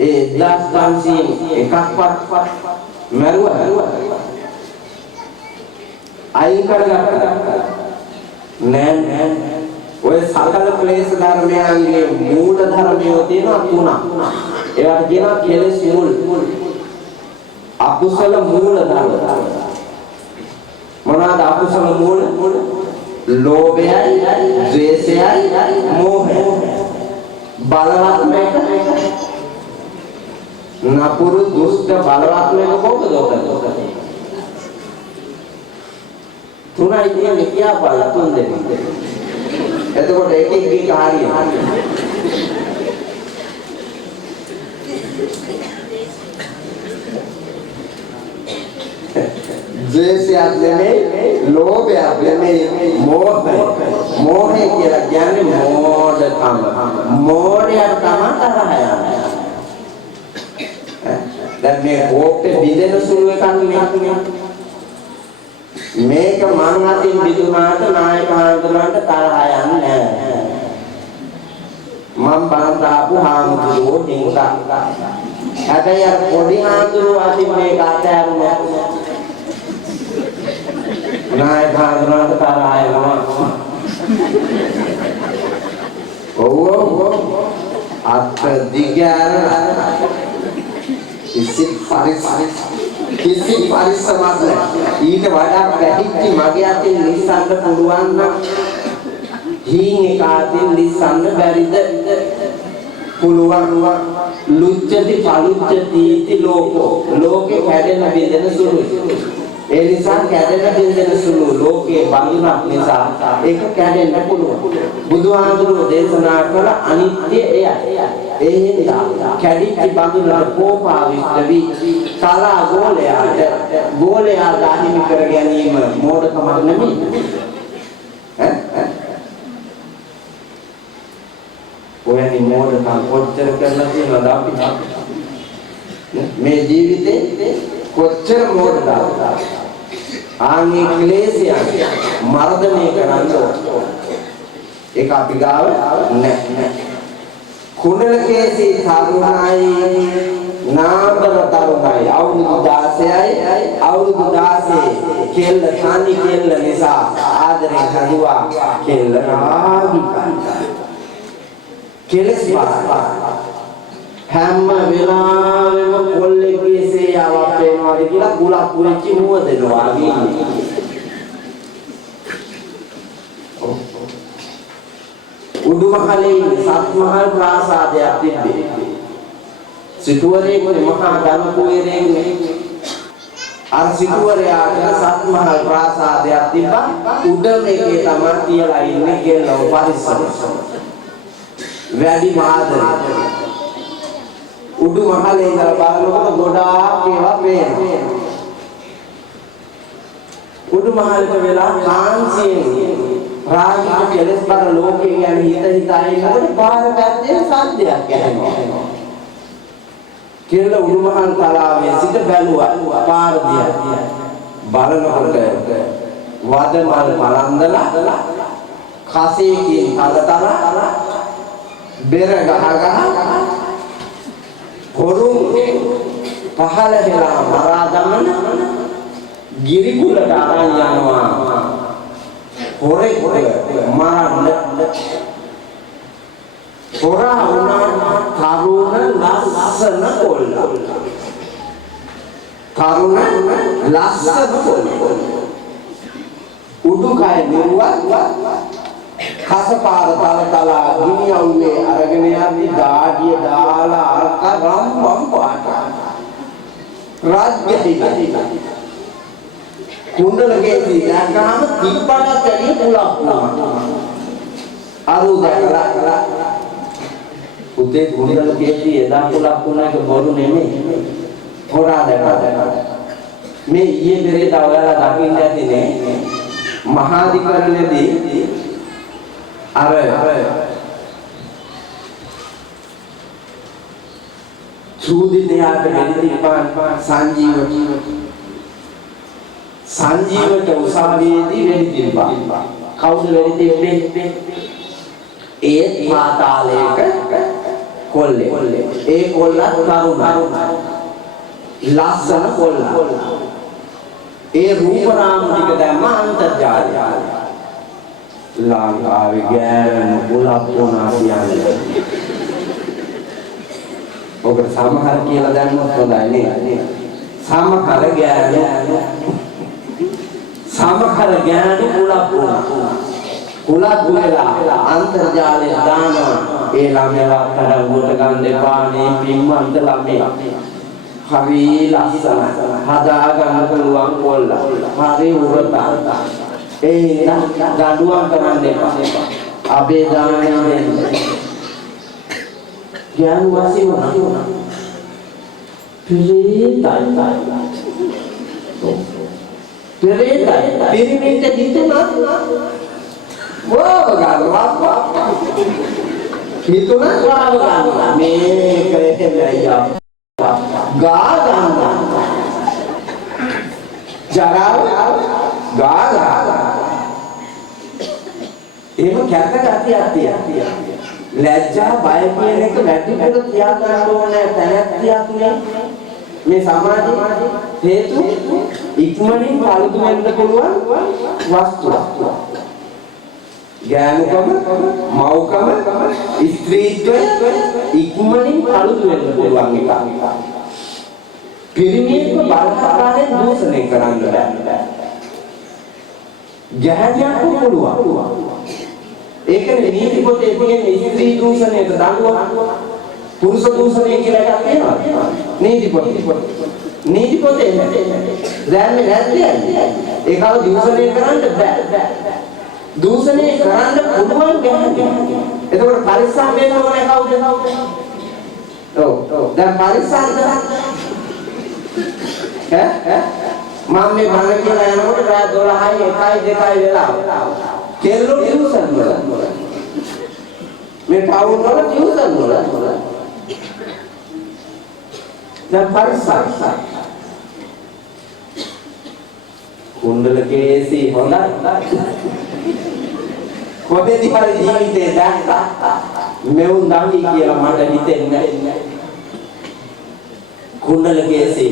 ඒ 1500 එකක්වත් මරුවා අයින් කරගත්තා නෑ ඔය සකල ක්ලේශ ධර්මයන්ගේ මූල ධර්මයෝ තියෙනවා තුනක් ඒවට කියනවා කෙලෙස් මුල් අකුසල මූල ධර්ම මොනවාද අකුසල මූල ලෝභයයි ද්වේෂයයි මෝහයයි බලවත් මේක නපුරු දුෂ්ට බලවත් මේක කොහොමද ඔතන තුනයි කියන්නේ කියා බලලා තුන් දෙනෙක් එතකොට එකෙක්ගේ කාර්යය ද්වේෂයක් නෙමෙයි ලෝභයක් නෙමෙයි මෝහය කියලා කියන්නේ මෝඩකම මෝඩයට තමයි තරහ යන්නේ දැන් මේ කෝප්පේ බිඳෙන සුළු එකක් නේ මේක මං අතින් බිඳුනාට නායක හාමුදුරන්ට තරහ යන්නේ නැහැ මම බණ දාපු හාමුදුරුවෝ හින්දා හැබැයි අර පොඩි හාමුදුරුවෝ අතින් මේක අතෑරුණා නායක හාමුදුරන්ට තරහ යනවා ඔව් අත් දිගාර කිසි පරිස්සමක් නැහැ ඊට වඩා පැටිච්චි මගේ අතින් නිස්සන්න පුළුවන් නම් හීන් එක අතින් නිස්සන්න බැරිද පුළුවන් ලුච්චති පලුච්චති ලෝකේ කැඩෙන බෙදෙන සුළුයි ඒ නිසා කැඩෙන බෙදෙන සුළු ලෝකේ බඳුනක් නිසා ඒක කැඩෙන්න පුළුවන් බුදුහාමුදුරුවෝ දේශනා කළ අනිත්‍ය එයයි ඒ හින්දා කැඩිච්ච බඳුනට කෝපාවිෂ්ඨ වී සලා ගෝලයා දාහිමි කර ගැනීම මෝඩකමක් නෙමෙයි ඔයනි මෝඩකම් කොච්චර කරලා තියෙනවද අපි මේ ජීවිතේ කොච්චර මෝඩද ආන්ගේ ක්ලේශයන් මර්ධනය කරන්න ඒක අපි ගාව නැහැ කුණලකේසී තරුණයි නාමර තරුණයි අවුරුදු 16යි අවුරුදු 16 කෙල්ල තනි කෙල්ල නිසා ආදරෙන් හදුවා කෙල්ල රාගිකයි කෙලස් පාස් හැම වෙලාවෙම කොල්ලෙක්ගේ සේයාවක් වෙනවාද කියලා කුලක් පුරච්චි මුව දෙනවා වගේ උඩුමහලේ සත්මහල් ප්‍රාසාදයක් තිබ්බේ සිටුවරේ මහා ධර්ම කුවරේ අර සිටුවරයාට සත්මහල් ප්‍රාසාදයක් තිබ්බා උඩ මේකේ තමයි තියලා ඉන්නේ කෙල්ලව පරිස්සම වැඩි මාදරේ උඩුමහලේ ඉඳලා බලනකොට ගොඩාක් ඒවා පේනවා උඩුමහලට වෙලා කාන්සියෙන් රාගික කෙලස් බර ලෝකේ ගැන හිතා ඉන්නකොට පාර පැත්තේ සද්දයක් ඇහෙනවා. කෙල්ල උඩුමහල් තලාවේ සිට බැලුවා පාර දිහා. බලනකොට වදමල් පලන්දලා කසේකින් කලතල බෙර ගහ හොරුන් පහළ වෙලා මරා දමන ගිරිකුලට අරන් යනවා. හොරේ මරන්න හොරා වුණා තරුණ ලස්සන කොල්ලා තරුණ ලස්සන පොල්. උඩුකය නිරුවත් කසපාර තලතලා ගිනි අවුවේ අරගෙන යන්නේ දාඩිය දාලා අරක රම්බම් පාට. රාජ්‍යදී කුණ්ඩලකේදී දැක්කම තිබ්බට ඇලිය පුලක් අරු දැකලා උදේ කුණ්ඩලකේදී එදා පුලක් වුණාක බොරු නෙමෙයි හොරා දැකලා මේ ඊයේ පෙරේද ඔයාලා දකින්න ඇතිනේ මහාධිකරණයේදී අර චූදිතයාට වෙදිපාන් සංජීවට උසාවියේදී වෙදිපා කවුද වෙදිපේ ඒ පාතාලයක කොල්ලේ ඒ කොල්ලත් තරුණයි ලස්සන කොල්ලා ඒ රූපනාම ටික දැම්ම අන්තර්ජාලය ලංකාවේ ගෑනු ගුලප් වුණා කියන්නේ ඔබ සමහර කියලා දැන්නොත් හොඳයි නේද සමහර ගෑනු ගුලප් වුණා වෙලා අන්තර්ජාලයේ දානවා ඒ ළමයා තරඟුවට ගන්න එපා නේ පින්වන්ත ළමයා හරි ලස්සන හදා ගන්න පුළුවන් කොල්ලා හරි උරතා ඒ ගඩුවක් කරන්න එපා අපේ දානය දෙන්න ඥාන වාසී වුණා පෙරේතයි පිරිමින්ට හිතුණා ගානවා හිතුණා ගානවා මේක එතෙල්ලයියා ගා ගන්නවා ජරාව ගා එහෙම කැත ගැතියක් තියා ලැජ්ජා බය කියන එක වැඩිපුර තියා ගන්න ඕනේ තැනක් නේ මේ සමාජයේ හේතු ඉක්මනින් පළුදු වෙන්න පුළුවන් වස්තුවක් ඥානකම මෞකම ස්ත්‍රීත්වය ඉක්මනින් පළුදු වෙන්න පුළුවන් එක පිරිමියෙක්ව බලකාරයෙන් දූෂණය කරන්න බෑ ගැහැණියක්ව පුළුවන් ඒකනේ නීති පොතේ තියෙන ස්ත්‍රී දූෂණයට දඬුවම පුරුෂ දූෂණය කියලා එකක් තියෙනවා නීති පොතේ දැන්නේ නැද්ද ඒකව දූෂණය කරන්න බෑ දූෂණය කරන්න පුළුවන් ගැහැණිය එතකොට පරිස්සම් වෙන්න ඕනේ කවුද ඔව් දැන් පරිස්සම් කරන්න මම මේ බණ කියලා යනකොට රාත් 12යි 1යි 2යි වෙලා කෙල්ලෝ ටියුෂන් වල මේ ටවුන් වල ටියුෂන් වල දැන් පරිස්සම් කුණ්ඩලකේසි හොඳයි කොහෙද හරි ජීවිතේ දැක්කා මෙවුන් දඟි කියලා මට හිතෙන්නේ කුණ්ඩලකේසි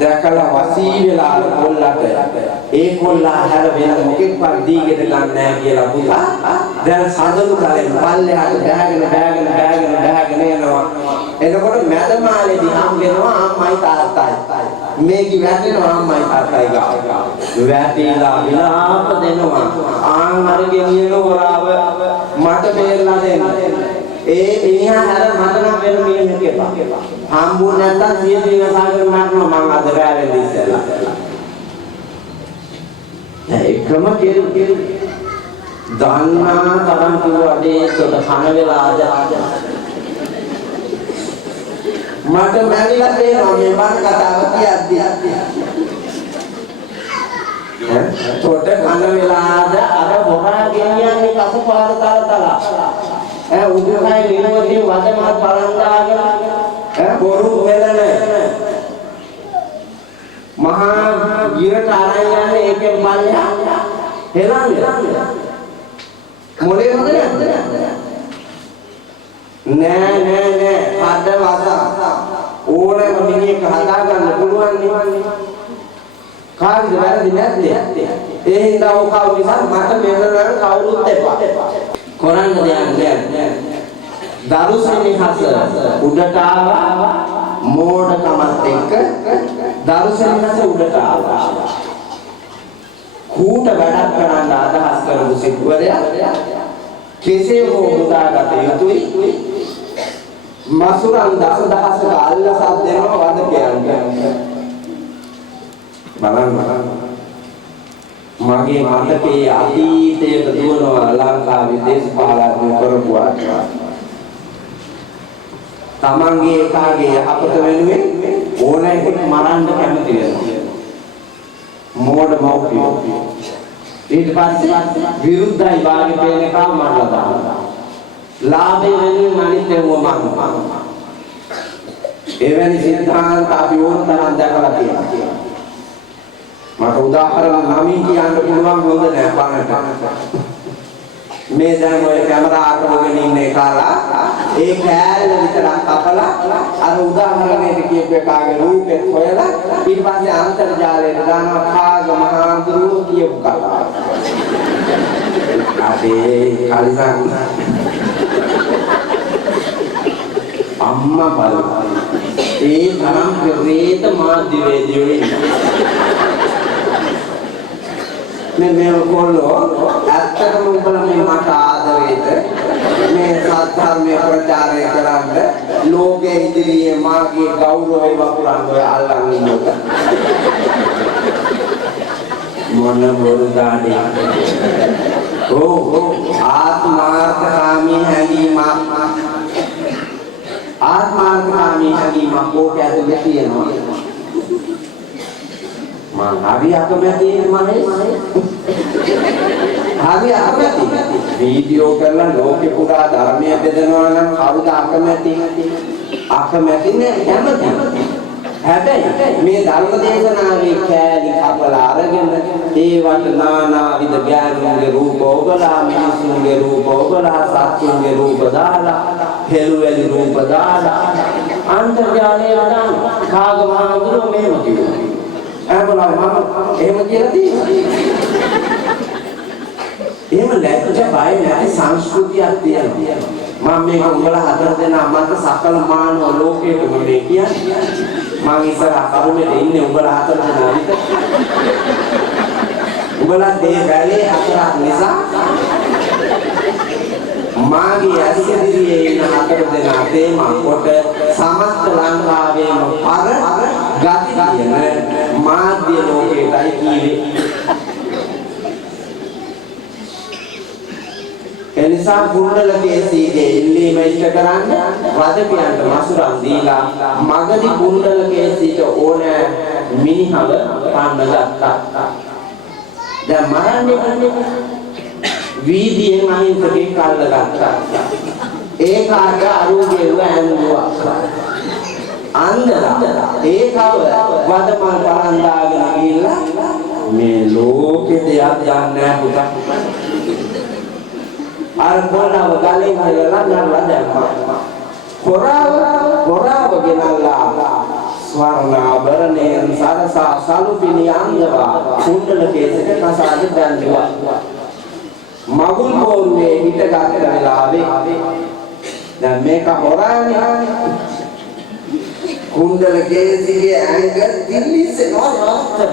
දැකලා වසී වෙලා කොල්ලට ඒ කොල්ලා හැර වෙන මොකෙක්වත් දීගෙට ගන්න නැහැ කියලා පුතා දැන් සඳලු කරේ පල්ලෙහාට බෑගෙන යනවා එතකොට මැදමාලේදී හම් වෙනවා අම්මයි තාත්තයි මේකි වැටෙනවා අම්මයි තාත්තයි ගාව වැටිලා විලාප දෙනවා ආන් අර ගෙනියන හොරාව මට බේරලා දෙන්න ඒ එනිහා හැර මට නම් වෙන මිනිහෙක් එපා හම්බුනේ නැත්තම් සිය දිනසාගෙන මරනවා මං අද රැවෙන් ඉස්සෙල්ලා ඒකම කෙරු දාන්නා තරම් කිව්වදී සොත කන වෙලා ආද මට මැරිලා තේරෙනවා මේ බණ කතාව කියද්දී තොට කන වෙලා ආද අර හොරා ගෙනියන්නේ කසපාර තලතලා උඩුකය නිරෝධී වදමත් පලන්දාගෙන බොරු වෙලන මහා ගිරට අරන් යන්නේ ඒකෙන් පල්ලෙහා හෙලන්නේ මොලේ හොඳ නෑ අද වාස ඕනෑම මිනිහෙක් හදා ගන්න පුළුවන් නේ කාර්ය වැරදි නැද්ද ඒ හින්දා ඔය කවුරු නිසා මට මෙතන කවුරුත් එපා කොරන්න දෙයක් නෑ දරුසෙනි හස උඩට ආවා මෝඩකමත් එක්ක දරුසෙන්නස උඩට ආවා. කූට වැඩක් කරන්න අදහස් කරපු සිටුවරයා කෙසේ හෝ මුදාගත යුතුයි. මසුරන් දසදහසක අල්ලසක් දෙනවා වදකයන්ට. බලන්න මගේ මතකයේ අතීතයට දුවනවා ලංකාවේ දේශපාලනය කරපුවා. තමන්ගේ එකාගේ යහපත වෙනුවෙන් ඕනෑකෙක් මරන්න කැමති වෙනවා. මෝඩ මව්පියෝ. ඊට පස්සේ විරුද්ධයි වාගේ පේන එකම මරලා දානවා. ලාභය වෙනුවෙන් අනිත් ඒවා මරනවා. එවැනි සිද්ධාන්ත අපි ඕන තරම් දැකලා තියෙනවා. මට උදාහරණ නමින් කියන්න පුළුවන් හොඳ නෑ බලන්න. මේ දැන් ඔය කැමරා අතගෙන ඉන්නේ කාලා ඒ කෑල්ල විතරක් කපලා අර උදාහරණයට කියපු එකාගේ රූපෙත් හොයලා ඊට පස්සේ අන්තර්ජාලයට දානවා කාග මහාඳුරු කියපු කතාව. අනේ කලිසන් අම්මා බලන්න. ඒ තරම් ප්‍රේත මාධ්‍යවේදියෝ ඉන්නේ. මේ කොල්ලෝ ඇත්තටම උඹලා මේ මට ආදරේට මේ සත්‍යර්මයේ ප්‍රචාරය කරන්න ලෝකයේ ඉදිරියේ මාගේ ගෞරවය වපුරන්න ඔය අල්ලන් ඉන්නක මොන මොරුදානේ ආත්මාර්ථකාමී හැඟීමක් ඕක ඇතුලේ තියෙනවා. මං හරි අකමැති මනේ හරි අකමැති වීඩියෝ කරලා ලෝකෙ පුරා ධර්මය බෙදනවා නම් කවුද අකමැති නෑ කැමති. හැබැයි මේ ධර්ම දේශනාවේ කෑලි කපලා අරගෙන ඒවට නානාවිද ඥානයේ රූප ඔබලා මිනිසුන්ගේ රූප ඔබලා සත්තුන්ගේ රූප දාලා හෙළුවැලි රූප දාලා අන්තර්ජාලයේ වඩා කාගමහඳුරෝ මේව කිව්වා. අහබලා මම එහෙම කියලා තියෙනවා. එහෙම ලැජ්ජ බය නැති සංස්කෘතියක් තියෙනවා. මම මේක උඹලා හතර දෙනා මට සකල මානව ලෝකයට මොලේ කියන්නේ. මම ඉස්සරහ කරුමෙට ඉන්නේ උඹලා හතර දෙනා විතර. උඹලා මේ බැලේ හතරක් නිසා මාගේ ඇසිරියේ ඉන්න හතර දෙනා තේම කොට සමස්ත ලංකාවේම පර ගති කියන මාධ්‍ය ලෝකයටයි කීවේ. එනිසා කුණ්ඩලකේසීගේ ඉල්ලීම ඉෂ්ට කරන්න වදකයන්ට මසුරන් දීලා මගදී කුණ්ඩලකේසීට ඕනෑ මිනිහව පන්න ගත්තා. දැන් මරන්නේ වීදියෙන් අහිංසකෙක් අල්ලගත්තා. ඒකාට අරුගේ වෑනුවා. අන්දලා ඒකව වදමල් පරන්දාගෙන ගිහිල්ලා මේ ලෝකෙ දෙයක් දන්නේ පුතා. අර කොල්ලව ගලෙන් හලලා නරලා දැම්මා. කොරාව ගෙනල්ලා ස්වර්ණාභරණයෙන් සරසා සලුපිනි අංගවා කුණ්ඩලකේසට කසාද දැන්දුවා. මගුල් පොල්ලේ හිටගත් වෙලාවේ දැන් මේක හොරානේ කුණ්ඩලකේසීගේ ඇඟ දිලිසෙනවා රාත්‍තර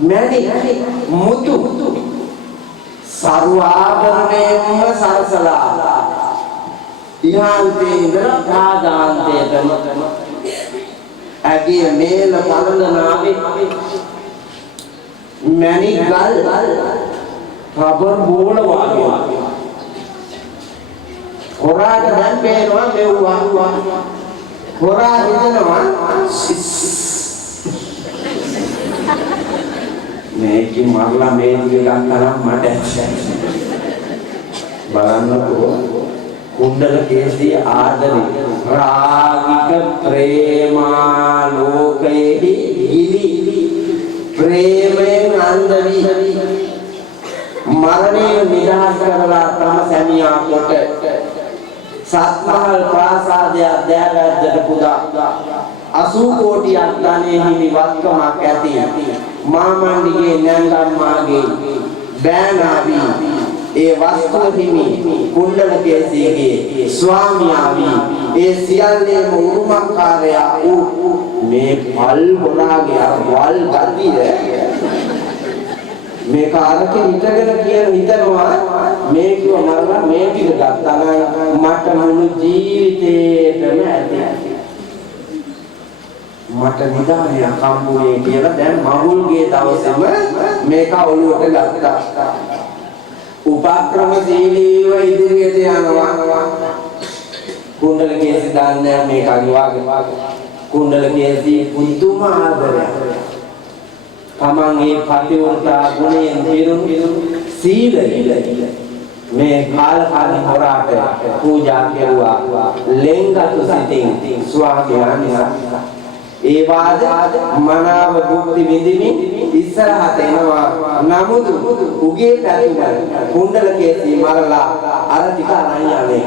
මැණි මුතු සර්වාභරණයෙන්ම සරසලා ඉහාන්තේ ඉඳලා පාදාන්තයටම ඇගේ මේල පළඳනාවේ මැණි ගල් රබර් බෝල වාගේ හොරාට දැන් පේනවා මෙව්වා හොරා හිතනවා මේක මරලා මේක ගන්නවා මට බලන්නකෝ කුණ්ඩලකේසී ආදරේ රාගික ප්‍රේමා ලෝකයේ ගිලි ප්‍රේමෙන් අන්දවි මරණය නිදහස් කරලා තම සැමියා කොට සත්මහල් ප්‍රාසාදයක් දෑවැද්දට පුදා 80 කෝටියක් ධනෙ හිමි වත්කමක් ඇති මාමණ්ඩිගේ නැංගම්මාගේ බෑනාවි ඒ වස්තුව හිමි කුණ්ඩලකේසීගේ ස්වාමියාවි ඒ සියල්ලේම උරුමකාරයා වූ මේ පල් ගොනාගේ වල් ගතිය මේ කාරකේ හිතගෙන හිතනවා මේ කිව්ව මරලා මේ ටික ගත්තා නම් මට මුළු ජීවිතේටම ඇති මට නිදානියක් හම්බුනේ කියලා දැන් මහුල්ගේ දවසේම මේක ඔළුවට ගත්තා. උපක්‍රමශීලීව ඉදිරියට යනවා. කුණ්ඩලකේසි දාන්නේ මේක අනිවාර්යයෙන් කුණ්ඩලකේසි පුදුම ආදරයක්. තමන්ගේ පතිවෘතා ගුණයෙන් පිරුණු සීලය මේ කාලකාලී හොරාට පූජා කෙරුවා. ලෙන්ගතු සිතින් ස්වාමීන් ඒ වාද මනාව භුක්ති විඳිමින් ඉස්සරහට එනවා. නමුත් උගේ පැතුම කුණ්ඩලකේසි මරලා අර ටික අරන් යන්නේ.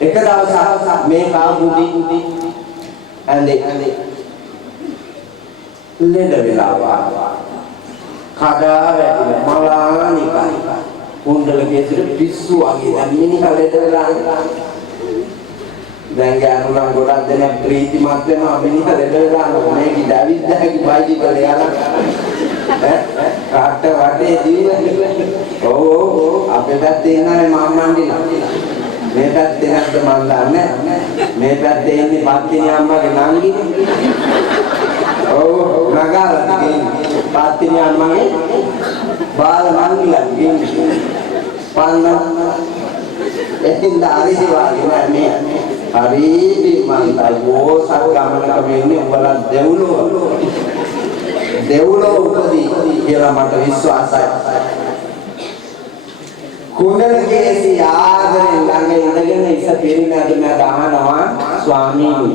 එක දවසක් මේ කාබුදි ඇඳේ ලෙඩ වෙලා කඩා වැටිලා මලානිකයි කුණ්ඩලකේසිට පිස්සු වගේ දැන් මිනිහා ලෙඩ වෙලා දැන් ගානුනම් ගොඩක් දෙනෙක් ප්‍රීතිමත් වෙනවා මිනිහා ලෙඩ වෙලා මේක දැවිද්දාගේ බයිසිකල් යනවා කාට වටේ දීලා ඔව් අපේ පැත්තේ ඉන්නනේ මාම්මන්ඩිලා මේ පැත්තේ නැද්ද මන් දන්නේ මේ පැත්තේ ඉන්නේ පත්තිනි අම්මගේ නංගිනේ ඔව් නගාලා තියෙන්නේ පත්තිනි අම්මගේ බාල නංගිලා ඉන්නේ පන්න එතින් දාරිසි වාගේ මේ හරි මන්තයි ඕසත් ගමනක වෙන්නේ උඹලා දෙව්ලෝ උපදී කියලා මට විශ්වාසයි. කුණ්ඩලකේසි ආදරෙන් ළඟ ඉඳගෙන ඉස පිරිනැද මම අහනවා ස්වාමීනි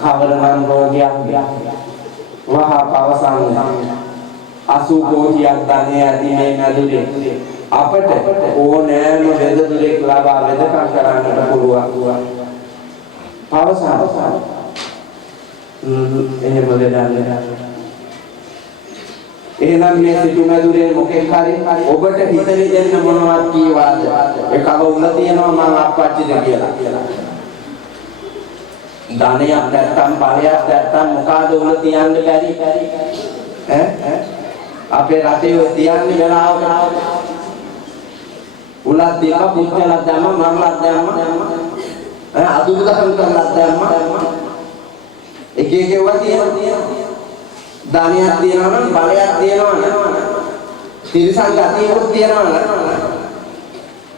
කවරනම් රෝගයක් වහා පවසන්න 80 කෝටියක් ධනය ඇති මේ මැදුලේ අපට ඕනෑම වෙදදුරෙක් ලබා වෙදකම් කරන්නට පුළුවන් පවසන්න එහෙම දෙදන්නේ එහෙනම් මේ සිටුමැදුරේ මොකෙක් හරි ඔබට හිතෙලි දෙන්න මොනවද කීවාද එකව උල තියනවා මම අප්පච්චිද කියලා ධනයක් නැත්තම් බලයක් නැත්තම් මොකಾದ උල තියන්න බැරි ඈ අපේ රටේ ඔය තියන්නේ වෙලාවක උලක් දෙක පුච්චලක් දැම්ම මරලක් දැම්ම අදුගතම් කරලක් දැම්ම එක එක ඒවා තියෙනවා ධනයක් තියෙනවා නම් බලයක් තියෙනවා නම් තිරසං ගතියක් තියෙනවා නම්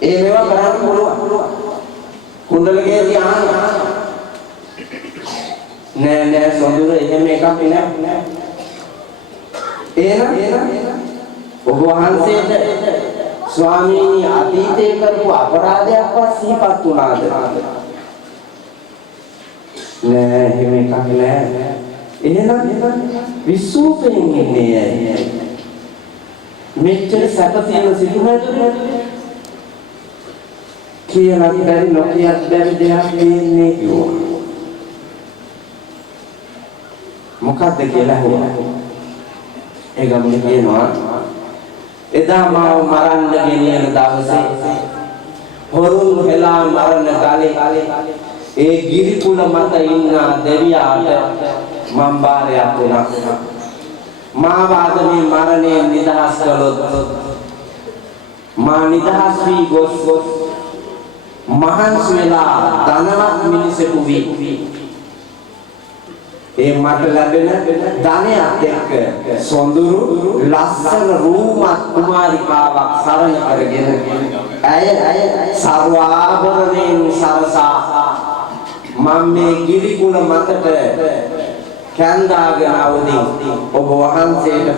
ඒ මේවා කරන්න පුළුවන් කුණ්ඩලකේ තියාන නෑ සොඳුර එහෙම එකක් නෑ එහෙනම් ඔබ වහන්සේට ස්වාමීනි අතීතේ කරපු අපරාධයක්වත් සිහිපත් වුණාද නෑ එහෙම එකක් නෑ එහෙනම් විශ්වාසයෙන් ඉන්නේ ඇයි මෙච්චර සැපසියන සිටුමැදුරේ කියලා බැරි නොකියත් බැරි දෙයක් නෙන්නේ කිව්වා මොකක්ද කියලා ඒ ගමනේ කියනවා එදා මාව මරන්න ගෙනියන දවසේ හොරුන් හෙලා මරණ ගලේ ඒ ගිරිකුල මත ඉන්න දෙවියාට මම බාරයක් වුණා මාව අද මේ මරණයෙන් නිදහස් කළොත් මා නිදහස් වී ගොස් මහන්සි වෙලා ධනවත් මිනිසෙකු වී ඒ මට ලැබෙන ධනයත් එක්ක සොඳුරු ලස්සන රූමත් කුමාරිකාවක් සරණ කරගෙන ඇය සර්වාභරණයෙන් සරසා මම මේ ගිරිකුල මතට කැන්දාගෙන අවදී ඔබ වහන්සේට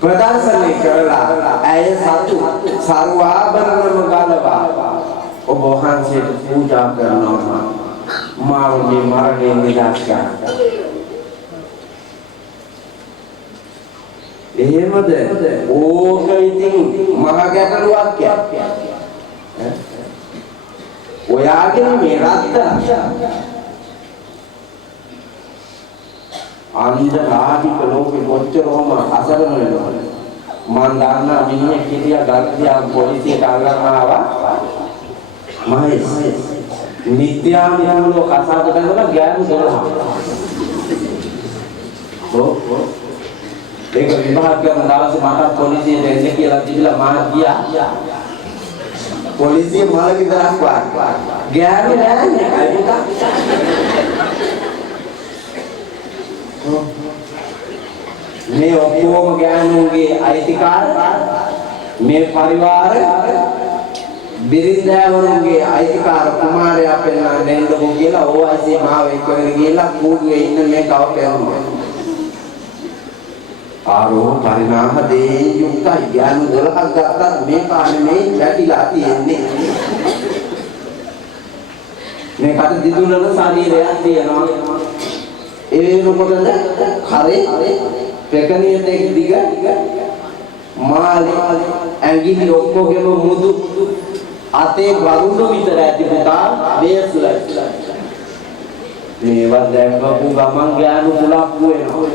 ප්‍රදර්ශනය කරලා ඇය සතු සර්වාභරණම ගලවා ඔබ වහන්සේට පූජා කරනවා මාගේ මරණයෙන් නිදහස් කරන්න. එහෙමද? ඕක ඉතින් මහ ගැටලුවක් ඈ. ඔයාගේ මේ රත්ත අන්ධ රාජික ලෝකෙ කොච්චරම අසරණ වෙනවද? මම දන්නා මිනිහෙක් හිටියා ගල්දියා පොලිසියට අල්ලන්න ආවා. මහේස් නිත්‍යානුකූලව කසාද බැඳලා ගෑනු 12. ඒක විභාග කරන දවසේ මට පොලිසියට එන්න කියලා තිබිලා මා ගියා. පොලිසිය මල විතරක් වාගේ. ගෑනු නෑනේ කයිද? මේ ඔක්කොම ගෑනුන්ගේ අයිතිකාර මේ පරිවාර බිරිඳවරුන්ගේ අයිතිකාර කුමාරයා පෙන්වන්න දෙන්නකෝ කියලා ඕවයිසේ මාව එක්කගෙන ගිහලා කූඩුවේ ඉන්න මේ කව පෙන්නුවා. ආරෝ පරිණාම දේ යුක්තයි ගෑනු 12ක් ගත්තත් මේ කාලේ මේ වැටිලා තියෙන්නේ. මේකට දිදුලන ශරීරයක් තියෙනවා. ඒ වෙනකොටද කරේ පෙකණියට එක් දිග මාළේ ඇඟිලි ඔක්කොගෙම මුදු අතේ වරුණු විතර ඇති පුතා බේස්ලයි. මේවා දැක්කපු ගමන් ගෑනු කුලප්පු වෙනවා.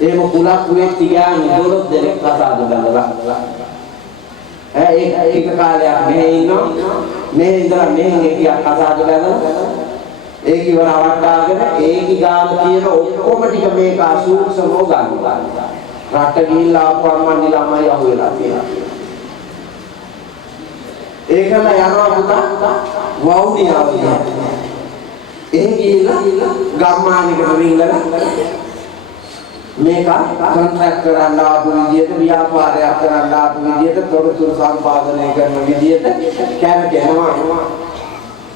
එහෙම කුලප්පු වෙච්ච ගෑනු 12 දෙනෙක් කසාද බඳලා. ඒක කාලයක් මෙහෙ ඉන්නවා. මෙහෙ ඉඳලා මෙහෙන් එකියක් කසාද බඳලා. ඒක ඉවර අවට්ටාගෙන ඒකි ගාම තියෙන ඔක්කොම ටික මේක අසූක්ෂමව ගන්නවා. රට ගිහිල්ලා ආපුවම ළමයි අහුවෙලා තියෙනවා. ඒකම යනවා පුතා වවුනියාව. ඒ ගිහිල්ලා ගම්මානිකට රිංගලා මේක කොන්ට්‍රැක්ට් කරන්න ආපු විදියට ව්‍යාපාරයක් කරන්න ආපු විදියට තොරතුරු සම්පාදනය කරන විදියට කැමකෙනවා.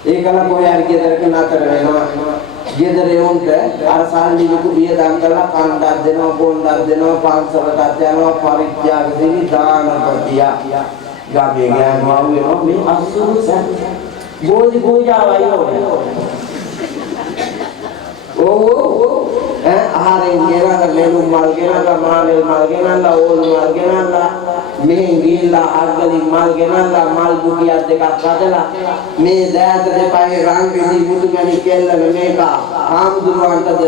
ඒකල කොහේ හරි ගෙදරක නතර වෙනවා. ගෙදර යොන්ට අර සල්ලි විකු වියදම් කරලා කණ්ඩක් දෙනවා, බොණ්ඩක් දෙනවා, පන්සලටත් යනවා, පරිත්‍යාග දෙවි දානපතිය. ගාමේ ගෑනවා වෙනවා මේ අසුරුස. බෝධි පූජාවයි ඕනේ. ආහාරයෙන් ගෙනලා මෙලුම් මල් ගෙනලා මානෙල් මල් ගෙනලා ඕල් මල් ගෙනලා මෙහෙන් ගිහිල්ලා අග්ගලින් මල් ගෙනලා මල් බුටියක් දෙකක් හදලා මේ දෑත දෙපයේ රන් විසි මුතුමැණි කෙල්ලන මේක ආම්දුරවන්ටද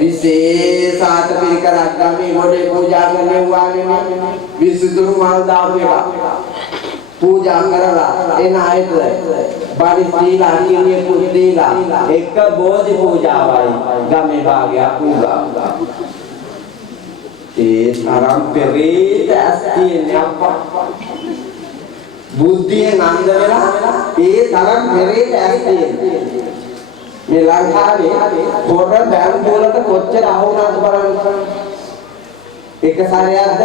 විශේෂ ආතපිරිකරක් ගමේ ගොඩේ පූජා කරනවා නෙමෙයි විසුදුරු මල් දාපු එක පූජා කරලා එන අයට බඩි දීලා කිරියෙකුත් දීලා එක බෝධි පූජාවයි ගමේ භාගයක් පූජා. ඒ තරම් පෙරේත ඇස්තියනේ අප්පා. බුද්ධියෙන් අන්ධ වෙලා ඒ තරම් පෙරේත ඇස්තියනේ. මේ ලංකාවේ පොර බැංකු වලට කොච්චර අහුණාද බලන්න. එක සැරයක්ද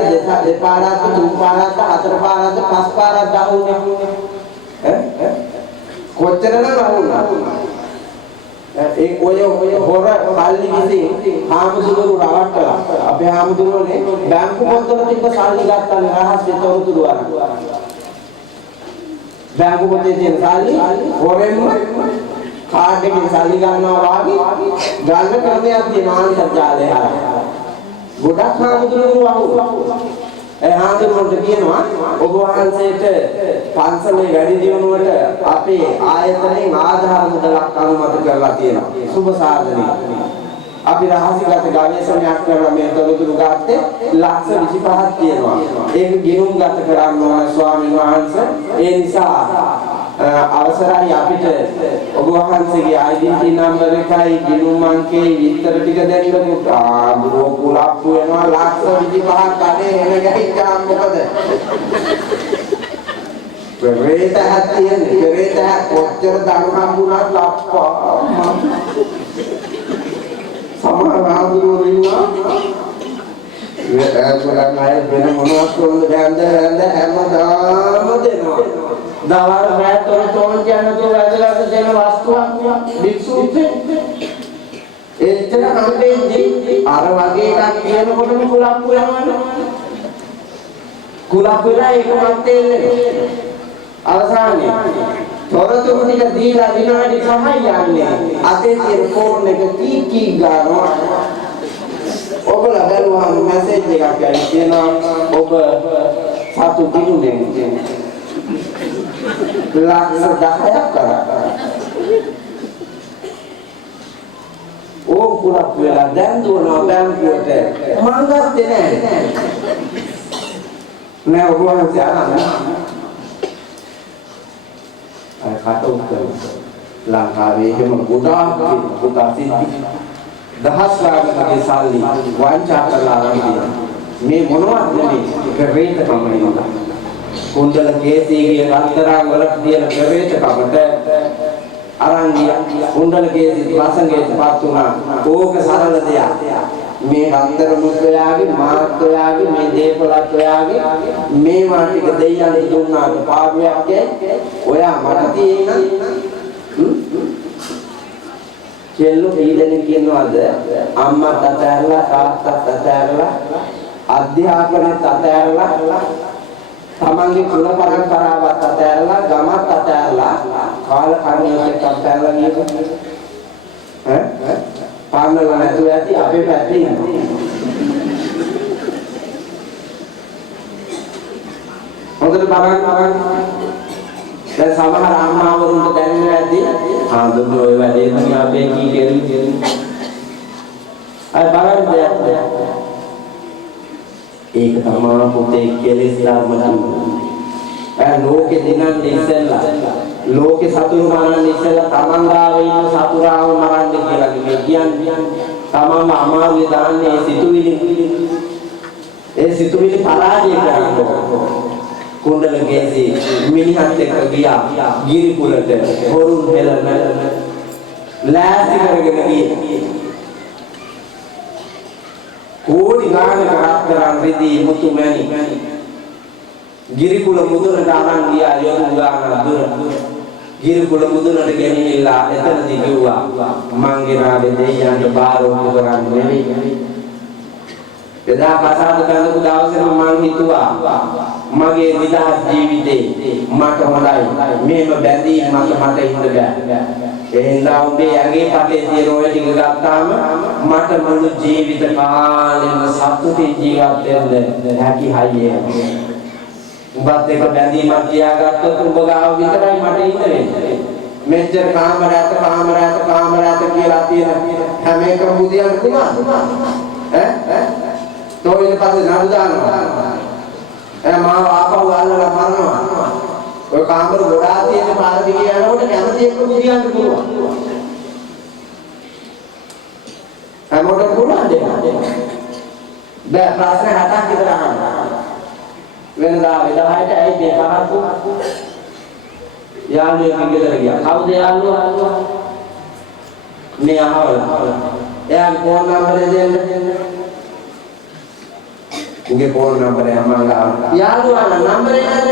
දෙපාරක්ද තුන් පාරක්ද හතර පාරක්ද පස් පාරක්ද අහුනේ. කොච්චරද අහුණා. ඒ ඔය හොර කල්ලි විසින් හාමුදුරුවෝ රවට්ටලා අපේ හාමුදුරුවෝනේ බැංකු පොත්වල තිබ්බ සල්ලි ගත්තානේ රහස්‍ය තොරතුරු අරන්. බැංකු පොතේ තියෙන සල්ලි හොරෙන්ම කාඩ් එකෙන් සල්ලි ගන්නවා වාගේ ගන්න ක්‍රමයක් තියෙනවා අන්තර්ජාලය හරහා. ගොඩක් හාමුදුරුවෝ අහුවා. ඒ හාමුදුරුවන්ට කියනවා ඔබ වහන්සේට පන්සලේ වැඩි දියුණුවට අපේ ආයතනයෙන් ආධාර මුදලක් අනුමත කරලා තියෙනවා. සුබ සාධනෙ. අපි රහසිගත ගවේෂණයක් කරලා මේ තොරතුරු ගත්තේ ලක්ෂ 25ක් තියෙනවා. ඒක ගිණුම්ගත කරන්න ඕන ස්වාමීන් වහන්සේ. ඒ නිසා අවසරයි අපිට ඔබ වහන්සේගේ identity number එකයි ගිණුම් අංකේ විස්තර ටික දෙන්නකෝ. ආදුරෝ කුලප්පු වෙනවා ලක්ෂ 25ක් අනේ එන ගැහිච්චාම මොකද? පෙරේත හතියනේ පෙරේත කොච්චර දණු හම්බුණාද අප්පා. සමහර ආදුරෝ ඉන්නවා. ඒකෙන් අය වෙන මොනවද කොන්ද දැන්ද හැමදාම දෙනවා. දවල් රැතොර තෝන් කියන දේ වැදගත් දෙන වස්තුවක් වික්ෂුත් එච්චර හම්බෙන්නේ අර වගේ එකක් කියනකොටම කුලප්පු යනවනේ. කුලප්පු වෙලා ඒකවත් තේරෙන්නේ අවසානයේ තොරතුරු ටික දීලා විනාඩි 5යි යන්නේ. අතේ තියෙන ෆෝන් එක කී ගන්නවා. ඔබලා බැලුවාම මැසේජ් එකක් ගන්න කියනවා ඔබ සතු කිනුනේ ලක්ෂ 10ක් කරා. ඕක පුරක් වෙලා දැන් දුවනවා බැංකුවට. මං ගත්තේ නෑ. නෑ ඔබ වහන්සේ අරන්. කට උත්තරනවා. ලංකාවේ එහෙම ගොඩාක් පුතා සිද්ධි දහස් ගානකට සල්ලි වංචා කරලා අරන් තියෙනවා. මේ මොනවද නෙමෙයි පෙරේතකම නෙමෙයි. කුණ්ඩල කේසීගේ රත්තරන් වල තියෙන පෙරේතකමට අරන් ගියා. කුණ්ඩල කේසී වසංගේටපත් වුණා. ඕක සරල දෙයක්. මේ රත්තරමුත් ඔයාගේ මාත් ඔයාගේ මේ දේපලත් ඔයාගේ මේවා ටික දෙයියන්ට දුන්නාට පාඩුවක් ඔයා මට තියෙන කෙල්ලෝ ඊදෙනෙක් කියනවාද අම්මා තතෑරලා තාත්තා තතෑරලා අධ්‍යාපනයත් තතෑරලා තමන්ගේ කුල පරම්පරාවත් තතෑරලා ගමත් තතෑරලා කාල කර්ණියක් තතෑරලා නේද පාන්නල නැතුව ඇති අපේ පැත්තේ ඉන්නවා. හොඳට බලන්න දැන් සමහර අම්මාවරුන්ට දැනෙන්නේ නැති ආඳුරු ඔය වැඩේ තමයි අපේ කී කෙරුවේ. අය බලන්න දෙයක්. ඒක තමයි පොතේ කෙලෙස් ධර්ම කියන්නේ. ලෝකේ දිනන්නේ ඉස්සෙල්ලා ලෝකේ සතුරු මරන්නේ ඉස්සෙල්ලා තමන් ගාවේ ඉන්න සතුරාව මරන්න කියලා කියන්නේ. තමන්ම අමාරුවේ දාන්නේ ඒ සිතුවිලි පරාජය කරන්න ඕන. කුණ්ඩල කේසී මිනිහත් එක්ක ගියා ගිරිපුරට හොරුන් හෙලන ලෑස්ති කරගෙන ගියේ. කෝටි ගානක රත්තරන් රිදී මුතු මැණි ගිරිකුල මුදුනට අරන් ගියා යොමු ගාන දුර. ගිරිකුල මුදුනට ගෙනිහිල්ලා එතනදී කිව්වා මංගේ නාගේ දෙයියන්ට බාරෝප කරන්නේ නෙවෙයි. එදා කසාද බඳපු දවසේ මම හිතුවා මගේ නිදහස් ජීවිතේ මට හොඳයි. මේව බැඳී මට ඉන්න බෑ. එහෙනම් උඹේ යගේ පතේ තියෙන ඔය ටික ගත්තාම මට මුළු ජීවිත කාලෙම සතුටින් ජීවත් වෙන්න හැකි හයියේ. උඹත් එක බැඳීමක් තියාගත්තොත් උඹ ගාව විතරයි මට ඉන්න වෙන්නේ. මෙච්චර කාමරات කියලා තියෙන හැම එකම බුදියන් කුමා තෝයිල පස්සේ නඩු දානවා. මාව ආපහු අල්ලලා මරනවා. ඔය කාමර ගොඩාක් තියෙන පාර දිගේ යනකොට කැමති එක්ක බුදියන්ට පුළුවන්. හැමෝටම පුළුවන් දෙන්න. දැන් ප්‍රශ්න 7ක් විතර අහන්න. වෙනදා වෙලාවට ඇයි මේ පහක් යාළුවෙක් ගෙදර ගියා. කවුද යාළුවා? මේ අහවල. එයාගේ ෆෝන් නම්බරය දෙන්න. උගේ ෆෝන් නම්බරය මම ගාව. යාළුවා නම්බරය නේද?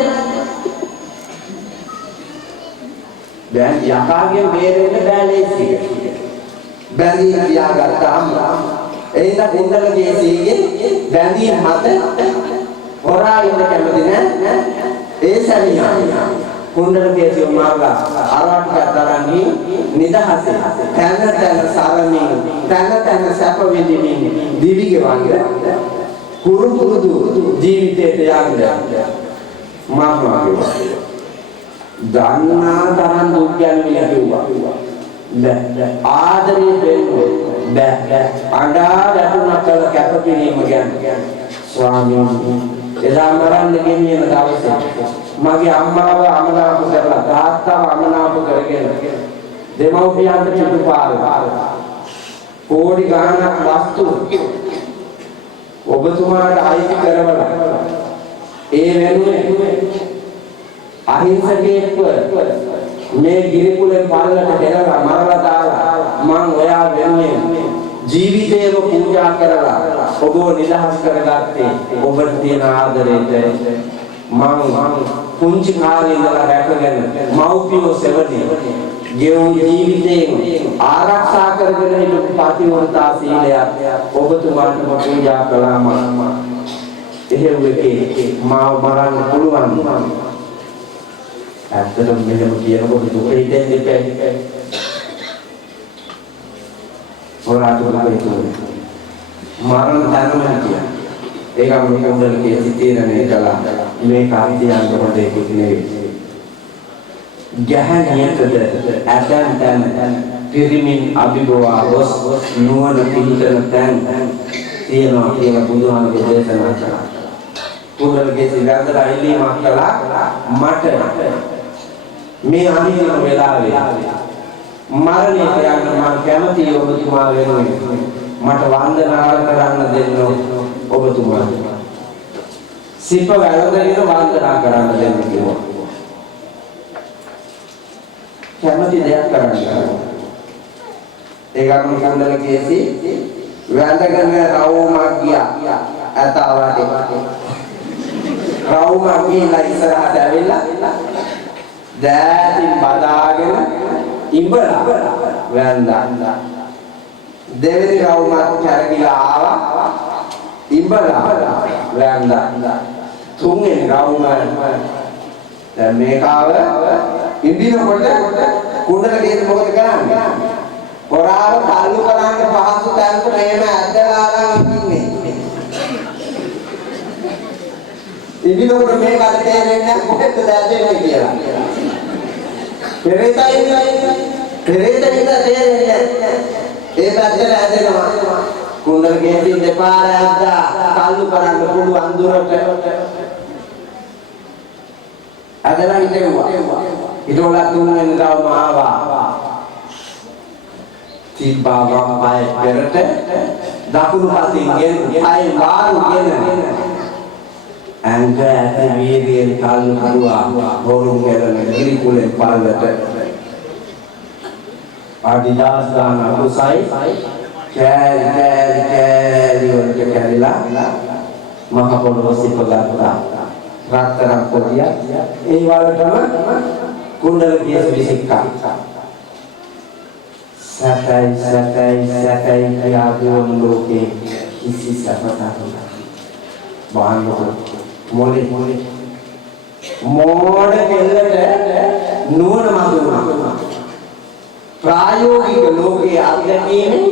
දැන් යකාගේ බේරෙන්න බෑ ලේසි. බැඳී තියාගත්තාම එයිද කුණ්ඩල කේසීගේ බැඳී මත හොරා ඉන්න කැමති නෑ. ඒ සැමියා කුණ්ඩල කේසිය මාර්ගා අරවට්ට තරංගි නිදහසේ තන සරණින් තන සැප විඳින්න දිවිගේ වගේ කුරුකුරුදු ජීවිතයට යන්නේ මාර්ගා කිව්වා. දන්නා තරම් දුක් යන්නේ කිව්වා. බෑ ආදරේ දෙන්නේ බෑ අඬා වැටුණා කල කැපකිරීම කියන්නේ ස්වාමීන් එදා මරන්න ගෙනියන දවසේ මගේ අම්මාව අමනාප කරලා තාත්තාව අමනාප කරගෙන දෙමව්පියන්ට පිටුපාර කෝටි ගාණක් වස්තු ඔබතුමාට අයිති කරවලා ඒ වෙනුවෙන් අහිංසකයෙක්ව මේ ගිරිකුලෙන් පල්ලට ගෙනලා මරලා දාලා මං ඔයා වෙනුවෙන් ජීවිතේම පූජා කරලා ඔබව නිදහස් කරගත්තේ ඔබට තියෙන ආදරේට මං පුංචි කාලේ ඉඳලා රැකගෙන මව්පියෝ සෙවණේ ගෙවුණු ජීවිතේම ආරක්ෂා කරගෙන හිටපු පතිවෘතා සීලයක් ඔබතුමාටම පූජා කළාම එහෙව් එකේ මාව මරන්න පුළුවන්. ඇත්තටම මෙහෙම කියනකොට දුක හිතෙන්නේ නැහැ. හොරාට බලන්නේ. මරණ ධර්ම කියන්නේ. ඒක මේ කුණ්ඩල කේසි තීරණය කළා. මේ කාන්තියන් වල ඒක නෙවෙයි. ගැහණියකද ඇතන් පිරිමින් අභිභවා ගොස් නුවණ පිහිටන තැන් තියෙනවා කියලා බුදුහාමුදුරේ දේශනා කළා. කුණ්ඩල කේසි වැඳලා ඉල්ලීමක් කළා මට මේ අනිත් වෙලාවේ මරණයට යන්න මම කැමතියි ඔබතුමා වෙනුවෙන් මට වන්දනා කරන්න දෙන්න ඔබතුමා සිප වැළඳගෙන වන්දනා කරන්න දෙන්න කිව්වා. කැමති දෙයක් කරන්න. ඒකම කන්දල කේසි වැඳගෙන රවුමක් ගියා. ඇතාවට රවුමක් ගිහලා ඉස්සරහට ඇවිල්ලා දෑතින් බදාගෙන ඉඹලා වැඳා. දෙවෙනි රවුමක් කැරකිලා ආවා. ඉඹලා වැඳා. තුන්වෙනි රවුම දැන් මේකාව ඉඳිනකොට කුණල ගිහින් මොකද කරන්නේ? හොරාව කල්ලු කරන්න පහසු තැනක මේම ඇද්දලා ඉන්නේ. ඉඳිනකොට මේකට තේරෙන්නේ නැහැ කොහෙද දැදෙන්නේ කියලා. පෙරේතයි තේරෙන්නේ ඒ පැත්තට ඇදෙනවා. කුණල ගිහින් දෙපාර ඇද්දා කල්ලු කරන්න පුළුවන් දුරට ඇදලා ඉඳෙව්වා. ඊටවල තුන්වෙනි රවුම ආවා. තිබ්බා පය පෙරට දකුණු පසින් ගෙන පය මාරු ගෙන ඇඟ ඇති වීර්යයෙන් කල්ලු කරුවා හොරුන් ගෙරන ගිරිකුලෙන් පල්ලට ආදිදාස් දාන අකුසයි කෑලි වලට කැරිලා මහ පොළොව සිප ගත්තා. රත්තරන් පොදිය ඒ වලටම කුණ්ඩල පියස විසික්කා. සැපයි යාදුවන ලෝකේ කිසි සැපතක් නැහැ. බාන්නකො මොලේ මෝඩ කෙල්ලට නුවණ මතුණා. ප්‍රායෝගික ලෝකයේ අත්දැකීමේ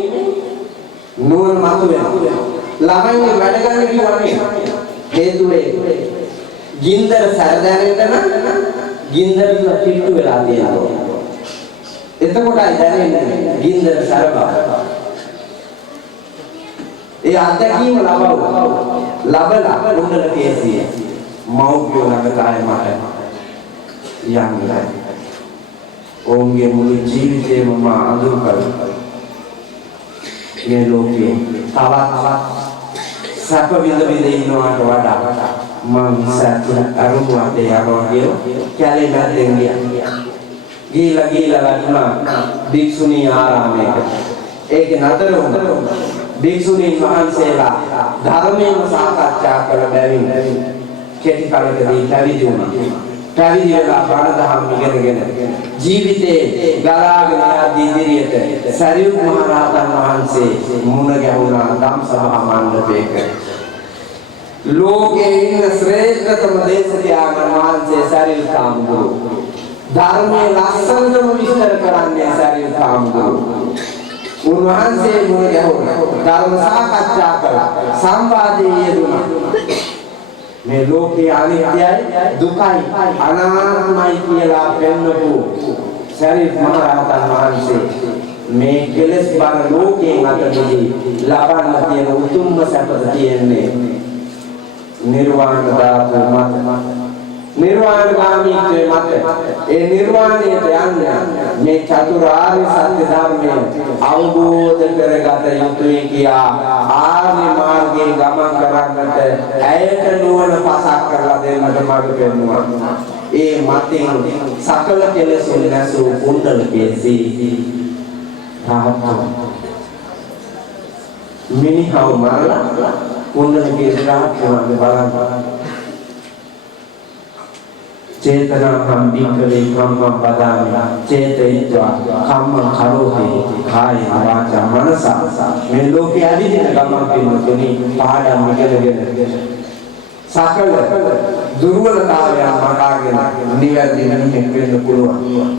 නුවණ මතුවෙනවා. ළමයින්ගේ වැඩ ගන්න කිව්වනේ හේතුවේ ගින්දර සැරදැනෙන්න නම් ගින්දර පිටු වෙලා තියෙනවා. එතකොටයි දැනෙන්නේ ගින්දර සැරබව. ඒ අත්දැකීම ලබලා කුණල කේසිය මෞර්ය නගරය මට යන්නේ. ඔවුන්ගේ මුළු ජීවිතේම මා අඳුර කළා. මේ ලෝකේ තවත් සැප විඳ ඉන්නවට වඩා මම සැප අරුමුවට යනවා කියලා කැලේ මැදෙන් ගිහිලා වතුනා භික්ෂුණී ආරාමයකට. ඒක නතර වුණා. භික්ෂුණීන් වහන්සේලා ධර්මයෙන් සාකච්ඡා කළ බැවින් කෙටි කාලයකදී පැවිදි වුණා. පැවිදි වෙලා බණ දහම් ඉගෙනගෙන ජීවිතේ ගලාගෙන යද්දී ඉදිරියට සරියුත් මහ රහතන් වහන්සේ මුණ ගැහුණා ධම්සභා මණ්ඩපයක. ලෝකේ ඉන්න ශ්‍රේෂ්ඨතම දේශකයන් වහන්සේ සරියුත් හාමුදුරුවෝ. ධර්මයේ ලස්සනම විස්තර කරන්නේ සරියුත් හාමුදුරුවෝ. උන්වහන්සේ මුණ ගැහුණා. ධර්ම සාකච්ඡා කළා. සංවාදයේ යෙදුණා. මේ ලෝකේ අනිත්‍යයි දුකයි අනාත්මයි කියලා පෙන්වපු සරියුත් මහ රහතන් වහන්සේ මේ කෙලෙස් බර ලෝකයෙන් අතමිදී ලබන්න තියෙන උතුම්ම සැපත තියෙන්නේ නිර්වාණ ධාතු මත. නිර්වාණගාමීත්වයේ මත. ඒ නිර්වාණයට යන්න මේ චතුරාර්ය සත්‍ය ධර්මය අවබෝධ කරගත යුතුයි කියා ආර්ය මාර්ගයේ ගමන් කරන්නට ඇයට නුවණ පසක් කරලා දෙන්නට මඟ පෙන්වුවා. ඒ මතින් සකල කෙලෙසුන් නැසූ කුණ්ඩල කේසි රහතන් මිනිහව මරලා කුණ්ඩල කේසි රහතන් බලන්න. චේතනාහං වික්ඛවේ කම්මං වදාමි චේතයිत्वा කම්මං කරෝති කායේන වාචා මනසා. මේ ලෝකයේ අදින ගමන් පින්නතුනි පාඩම් ඉගෙනගෙන සකල දුර්වලතාවයන් මකාගෙන නිවැරදි වෙන්න පුළුවන්.